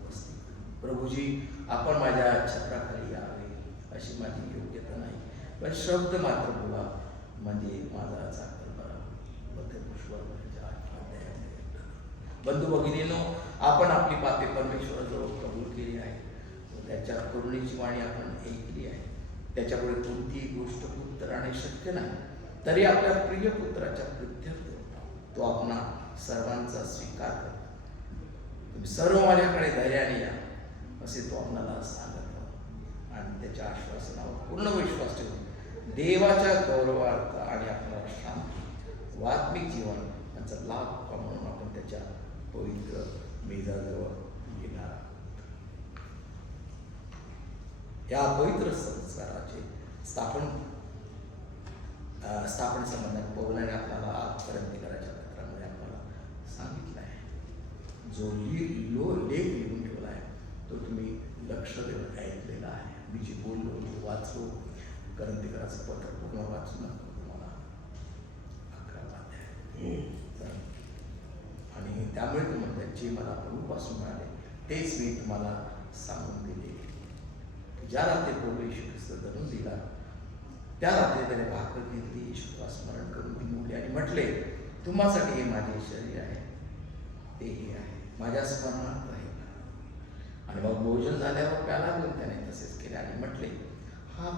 वस्ती करू. प्रभूजी, आपण माझ्या छत्राखाली यावे अशी माझी योग्यता नाही, पण शब्द मात्र बोला म्हणजे माझा चाकर बरा. बंधू भगिनींनो, आपण आपली पापे परमेश्वराजवळ कबूल केली आहे, त्याच्या करुणेची वाणी आपण ऐकली आहे. त्याच्यापुढे कोणतीही गोष्ट उत्तराने शक्य नाही, तरी आपल्या प्रिय पुत्राच्या प्रित्यर्थ तो आपणा सर्वांचा स्वीकार करतो. तुम्ही सर्व माझ्याकडे धैर्याने या असे तो आपल्याला सांगत आणि त्याच्या आश्वासनावर पूर्ण विश्वास ठेवून देवाच्या गौरवार्थ आणि आपल्याला शांती व आत्मिक जीवन याचा लाभ म्हणून आपण त्याच्या पवित्र मेजाजवळ येणार आहोत. या पवित्र संस्काराचे स्थापन संबंधात पौलाने आपल्याला आजपर्यंत करायच्या पत्रामध्ये आपल्याला सांगितलं आहे. जो लेख लिहून ठेवला आहे तो तुम्ही लक्ष देऊन ऐकलेला आहे. मी जे बोललो ते वाचलो, करंतीकराचं पत्र पूर्ण वाचून तुम्हाला 11 वाद्य आहे. त्यामुळे ते म्हणतात जे मला प्रभूपासून मिळाले तेच मी तुम्हाला सांगून दिले. ज्या रात्री प्रभू येशू ख्रिस्त धरून दिला त्या रात्री त्याने भाकर घेतली, येशूला स्मरण करून ती मोडली आणि म्हटले, तुम्हासाठी हे माझे शरीर आहे, ते हे आहे, माझ्या स्मरणात राहील. आणि मग भोजन झाल्यावर प्याला घेऊन त्याने तसेच केले आणि म्हटले, हा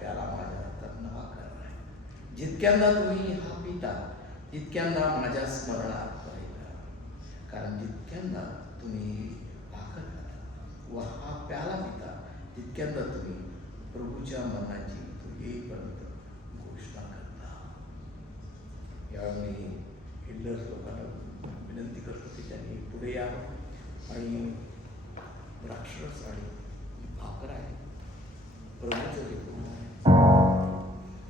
प्याला माझ्या रक्तात नवा करार आहे. जितक्यांदा तुम्ही हा पिता तितक्यांदा माझ्या स्मरणात राहील. कारण जितक्यांदा तुम्ही भाकर खाता व हा प्याला पिता तितक्यांदा तुम्ही प्रभूच्या मरणाची तो येईपर्यंत घोषणा करता. यावेळी हिटलर लोकांना विनंती करतो की त्यांनी पुढे यावं आणि द्राक्षरस आणि